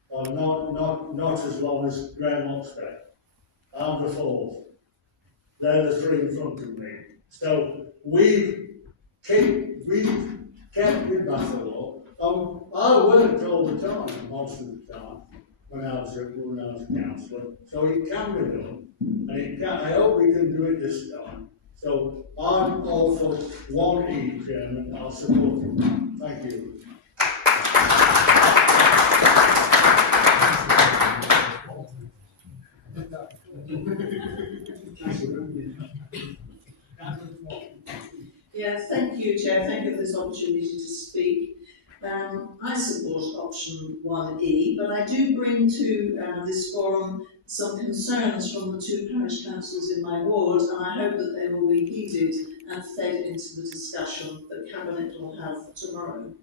or not as long as Graham Oxford. I'm the 4th. They're the 3 in front of me. So we've kept with Basildon. I worked all the time, most of the time, when I was a councillor. So it can be done, and I hope we can do it this time. So I'm all for 1E, Chairman. I'll support it. Thank you. Yeah, thank you, Chair. Thank you for this opportunity to speak. I support option 1E, but I do bring to this forum some concerns from the 2 parish councils in my ward, and I hope that they will be heeded and fed into the discussion that Cabinet will have tomorrow.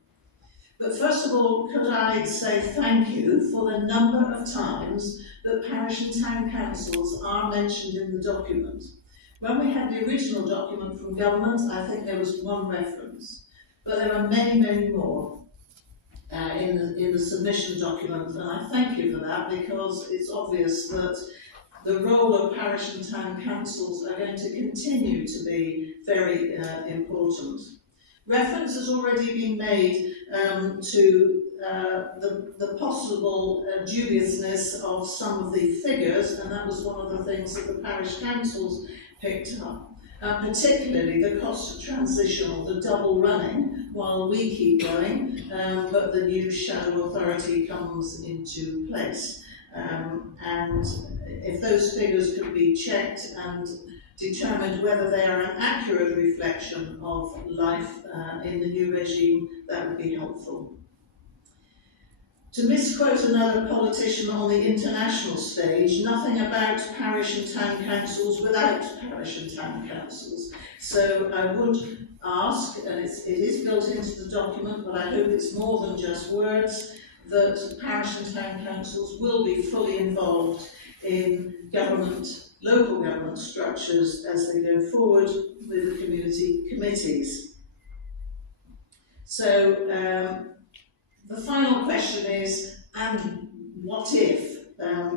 But first of all, could I say thank you for the number of times that parish and town councils are mentioned in the document. When we had the original document from government, I think there was 1 reference, but there are many, many more in the submission document, and I thank you for that, because it's obvious that the role of parish and town councils are going to continue to be very important. Reference has already been made to the possible dubiousness of some of the figures, and that was one of the things that the parish councils picked up. Particularly the cost of transitional, the double running, while we keep going, but the new shadow authority comes into place. And if those figures could be checked and determined whether they are an accurate reflection of life in the new regime, that would be helpful. To misquote another politician on the international stage, nothing about parish and town councils without parish and town councils. So I would ask, and it is built into the document, but I hope it's more than just words, that parish and town councils will be fully involved in government local government structures as they go forward with the community committees. So the final question is, and what if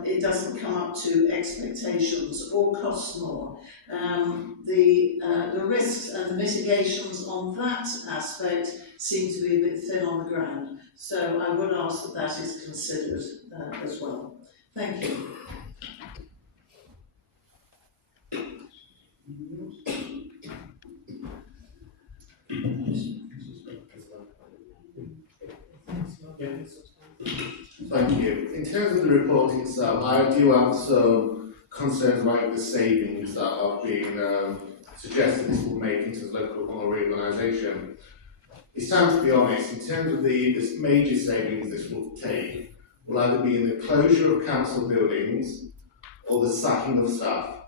it doesn't come up to expectations or costs more? The risks and the mitigations on that aspect seem to be a bit thin on the ground. So I would ask that that is considered as well. Thank you. Thank you. In terms of the report itself, I do have some concerns about the savings that are being suggested this will make into the local government reorganisation. It's time to be honest, in terms of the major savings this will take, will either be in the closure of council buildings or the sacking of staff.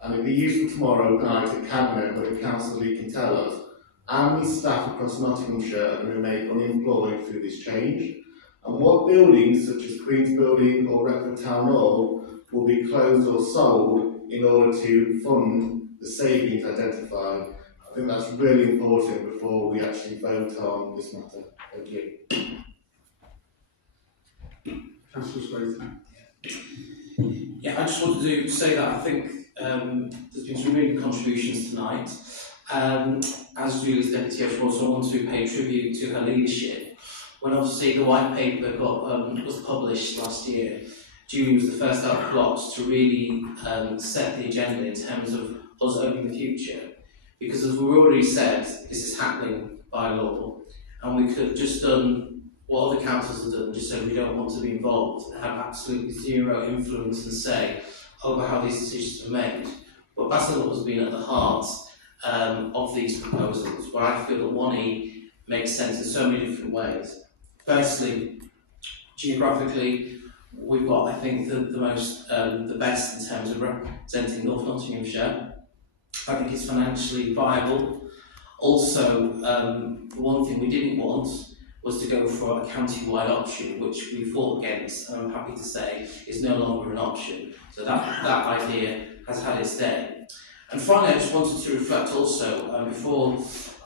And it'd be useful tomorrow night at Cabinet where the council lead can tell us how many staff across Nottinghamshire are going to remain unemployed through this change, and what buildings such as Queen's Building or Retford Town Hall will be closed or sold in order to fund the savings identified. I think that's really important before we actually vote on this matter. Thank you. Councillor Swayze. Yeah, I just wanted to say that I think there's been some really good contributions tonight. As Julie's deputy, I also want to pay tribute to her leadership. When obviously the white paper was published last year, Julie was the first out of the blocks to really set the agenda in terms of us owning the future. Because as we've already said, this is happening by law, and we could have just done what other councils have done, just said we don't want to be involved and have absolutely zero influence and say over how these decisions are made. But that's not what's been at the heart of these proposals, where I feel that 1E makes sense in so many different ways. Firstly, geographically, we've got, I think, the best in terms of representing North Nottinghamshire. I think it's financially viable. Also, the one thing we didn't want was to go for a county-wide option, which we fought against, and I'm happy to say is no longer an option. So that idea has had its day. And finally, I just wanted to reflect also, before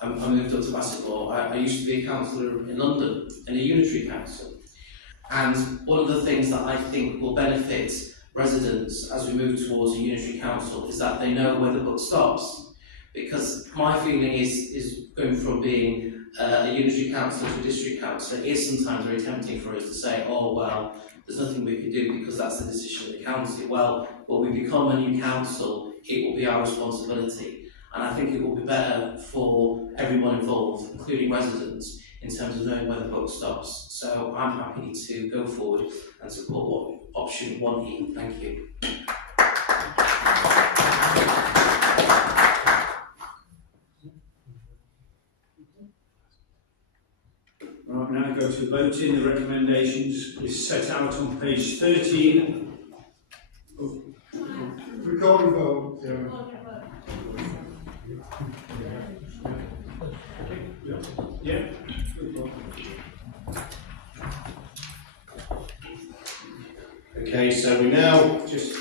I moved up to Bassetlaw, I used to be a councillor in London, in a unitary council. And one of the things that I think will benefit residents as we move towards a unitary council is that they know where the buck stops. Because my feeling is going from being a unitary council to a district council, it is sometimes very tempting for us to say, oh, well, there's nothing we can do because that's the decision of the council. Well, when we become a new council, it will be our responsibility. And I think it will be better for everyone involved, including residents, in terms of knowing where the buck stops. So I'm happy to go forward and support option 1E. Thank you. Right, now go to voting. The recommendations is set out on page 13. Recording vote. Yeah. Okay, so we now just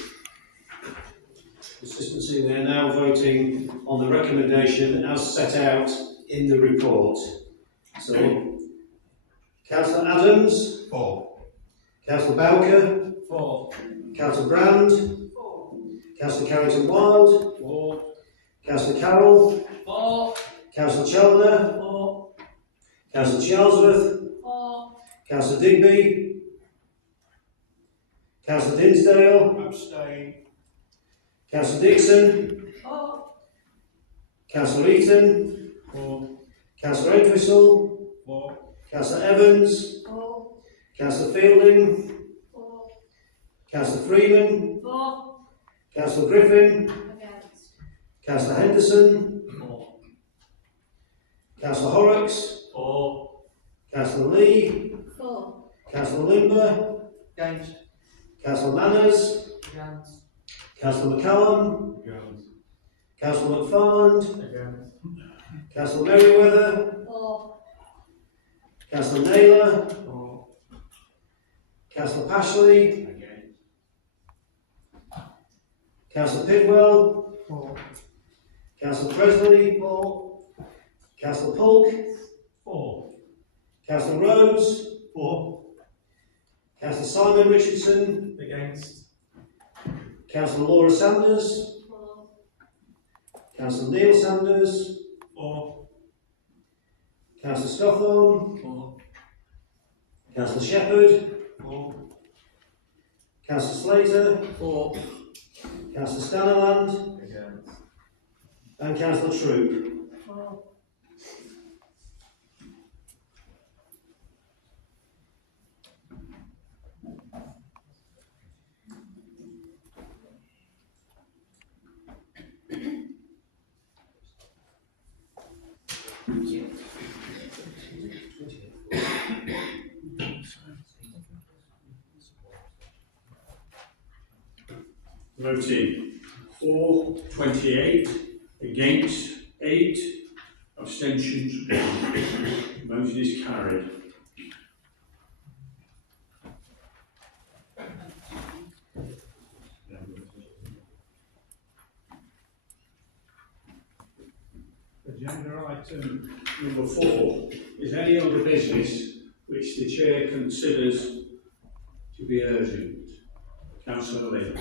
consistency. We are now voting on the recommendation as set out in the report. So, Councillor Adams. 4. Councillor Bowker. 4. Councillor Brand. 4. Councillor Carrington Wild. 4. Councillor Carroll. 4. Councillor Chandler. 4. Councillor Charlesworth. 4. Councillor Digby. Councillor Dinsdale. Abstain. Councillor Dixon. 4. Councillor Eaton. 4. Councillor Entwistle. 4. Councillor Evans. 4. Councillor Fielding. 4. Councillor Freeman. 4. Councillor Griffin. Against. Councillor Henderson. 4. Councillor Horrocks. 4. Councillor Lee. 4. Councillor Limber. Against. Councillor Manners. Against. Councillor McCallum. Against. Councillor McFarland. Against. Councillor Merriweather. 4. Councillor Naylor. 4. Councillor Pashley. Against. Councillor Pidwell. For. Councillor Presley. For. Councillor Polk. For. Councillor Rhodes. For. Councillor Simon Richardson. Against. Councillor Laura Sanders. For. Councillor Neil Sanders. For. Councillor Scotthorne. For. Councillor Shepherd. For. Councillor Slater. For. Councillor Staniland. Against. And Councillor Troop. For. Voting for 28, against 8, abstentions 1. Motion is carried. Agenda item number 4 is any other business which the chair considers to be urgent. Councillor Lee.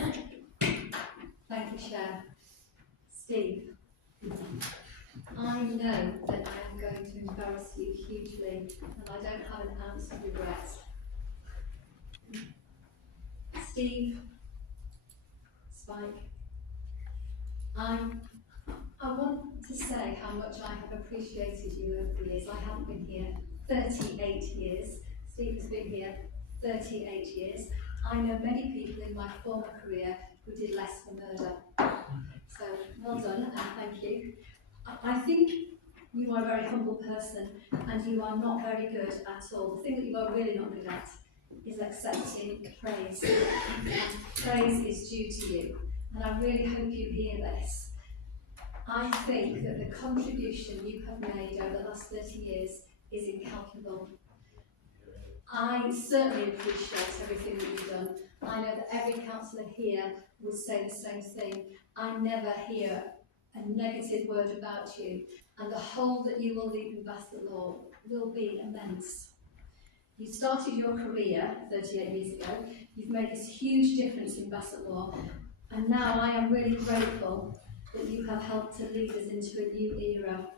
Thank you, Chair. Steve, I know that I am going to embarrass you hugely, and I don't have an ounce of regret. Steve, Spike, I want to say how much I have appreciated you over the years. I haven't been here 38 years. Steve has been here 38 years. I know many people in my former career who did less for murder. So, well done and thank you. I think you are a very humble person and you are not very good at all. The thing that you are really not good at is accepting praise. And praise is due to you. And I really hope you hear this. I think that the contribution you have made over the last 30 years is incalculable. I certainly appreciate everything that you've done. I know that every councillor here would say the same thing. I never hear a negative word about you, and the hole that you will leave in Bassett Law will be immense. You started your career 38 years ago. You've made this huge difference in Bassett Law, and now I am really grateful that you have helped to lead us into a new era.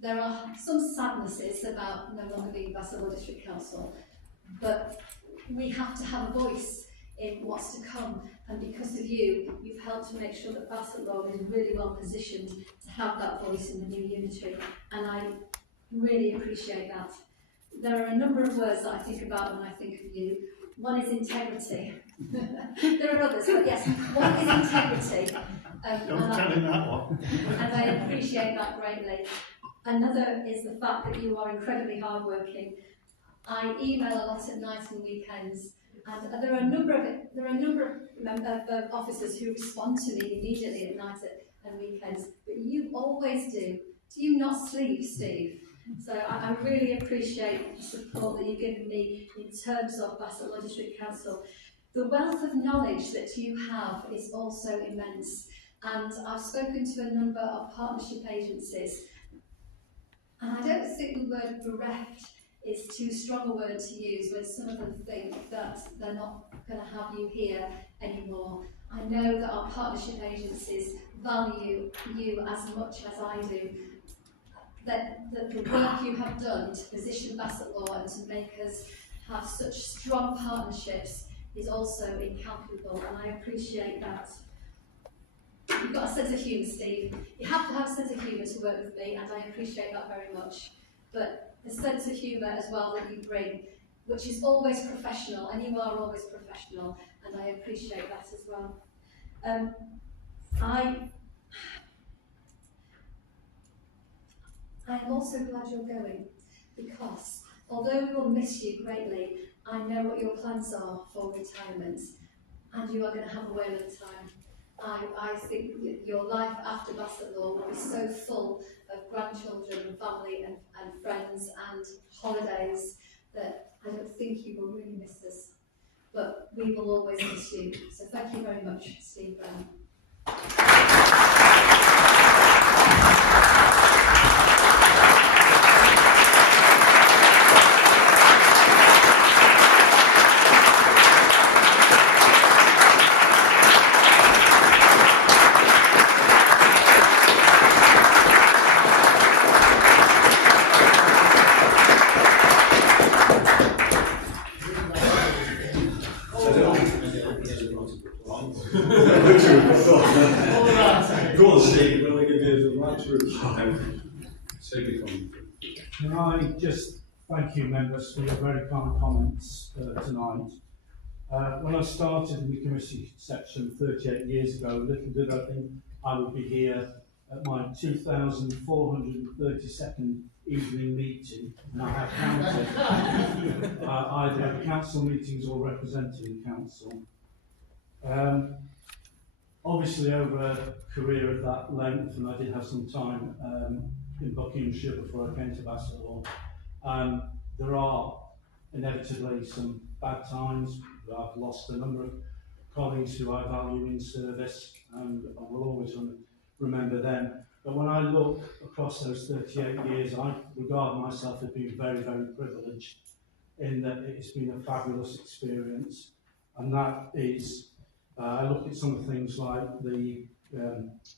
There are some sadnesses about no longer being Bassett Law District Council, but we have to have a voice in what's to come, and because of you, you've helped to make sure that Bassett Law is really well positioned to have that voice in the new unitary, and I really appreciate that. There are a number of words that I think about when I think of you. One is integrity. There are others, but yes, one is integrity. Don't tell him that one. And I appreciate that greatly. Another is the fact that you are incredibly hardworking. I email a lot at night and weekends, and there are a number of officers who respond to me immediately at night and weekends, but you always do. Do you not sleep, Steve? So I really appreciate the support that you've given me in terms of Bassett Law District Council. The wealth of knowledge that you have is also immense, and I've spoken to a number of partnership agencies, and I don't think the word bereft is too strong a word to use when some of them think that they're not going to have you here anymore. I know that our partnership agencies value you as much as I do. That the work you have done to position Bassett Law and to make us have such strong partnerships is also incalculable, and I appreciate that. You've got a sense of humour, Steve. You have to have a sense of humour to work with me, and I appreciate that very much. But a sense of humour as well that you bring, which is always professional, and you are always professional, and I appreciate that as well. I'm also glad you're going, because although we will miss you greatly, I know what your plans are for retirement, and you are going to have a whale of a time. I think your life after Bassett Law will be so full of grandchildren and family and friends and holidays that I don't think you will really miss us. But we will always miss you. So thank you very much, Steve Brown. Go on, Steve, we'll give you the right to reply. Can I just thank you, members, for your very kind comments tonight. When I started in the committee section 38 years ago, little did I think I would be here at my 2,432nd evening meeting, and I have counted either at council meetings or representing council. Obviously, over a career of that length, and I did have some time in Buckinghamshire before I came to Bassetlaw, there are inevitably some bad times. I've lost a number of colleagues who I value in service, and I will always remember them. But when I look across those 38 years, I regard myself as being very, very privileged in that it's been a fabulous experience, and that is. I look at some of the things like the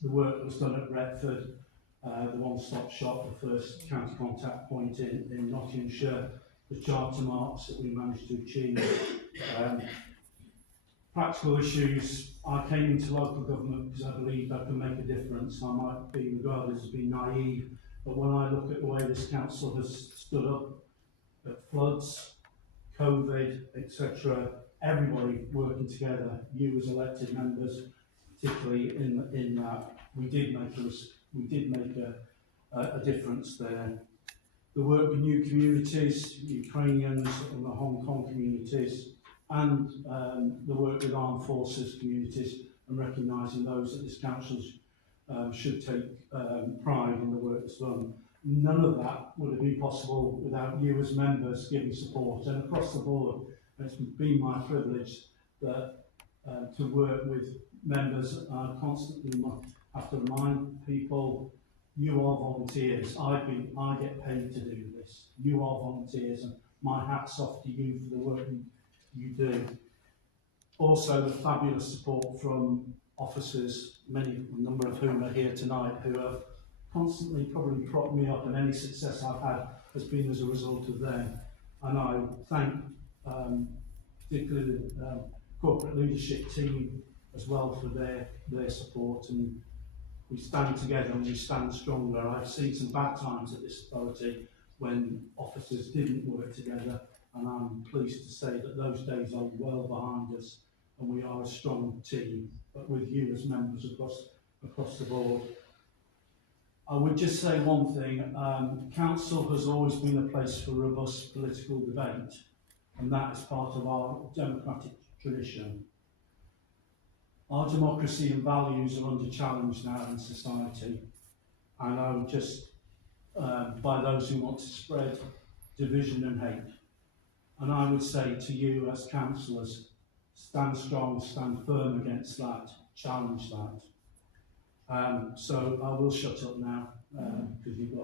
work that was done at Retford, the one-stop shop, the first county contact point in Nottinghamshire, the charter marks that we managed to achieve. Practical issues. I came into local government because I believed I could make a difference. I might be regarded as being naive, but when I look at the way this council has stood up at floods, COVID, etc., everybody working together, you as elected members, particularly in that, we did make a difference there. The work with new communities, Ukrainians and the Hong Kong communities, and the work with armed forces communities, and recognising those that this council should take pride in the work that's done. None of that would have been possible without you as members giving support, and across the board. It's been my privilege that to work with members. I constantly have to remind people, you are volunteers. I get paid to do this. You are volunteers, and my hat's off to you for the work you do. Also, the fabulous support from officers, a number of whom are here tonight, who have constantly probably propped me up, and any success I've had has been as a result of them. And I thank particularly the corporate leadership team as well for their support, and we stand together and we stand stronger. I've seen some bad times at this authority when officers didn't work together, and I'm pleased to say that those days are well behind us, and we are a strong team, but with you as members across the board. I would just say one thing, council has always been a place for robust political debate, and that is part of our democratic tradition. Our democracy and values are under challenge now in society, and I would just, by those who want to spread division and hate. And I would say to you as councillors, stand strong, stand firm against that, challenge that. So I will shut up now, because you've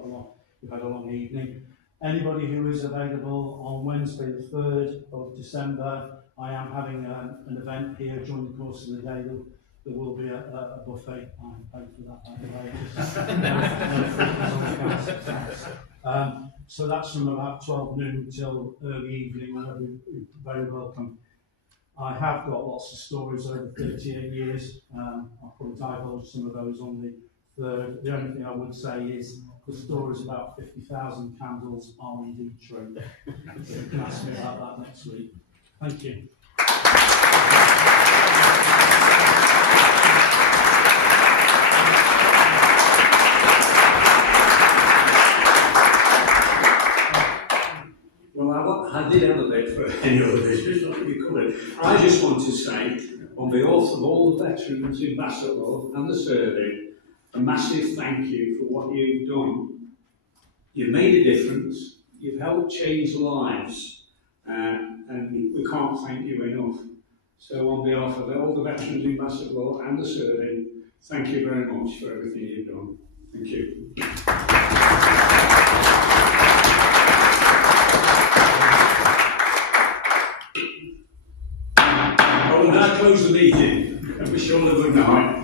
had a long evening. Anybody who is available on Wednesday the 3rd of December, I am having an event here during the course of the day. There will be a buffet. I paid for that, by the way. So that's from about 12 noon till early evening, and they'll be very welcome. I have got lots of stories over 38 years. I'll probably divulge some of those on the 3rd. The only thing I would say is the stories about 50,000 candles are indeed true. So you can ask me about that next week. Thank you. Well, I did have a bit for any other business, not to be covered. I just want to say, on behalf of all the veterans in Bassetlaw and the serving, a massive thank you for what you've done. You've made a difference, you've helped change lives, and we can't thank you enough. So on behalf of all the veterans in Bassett Law and the serving, thank you very much for everything you've done. Thank you. I will now close the meeting and wish you all a good night.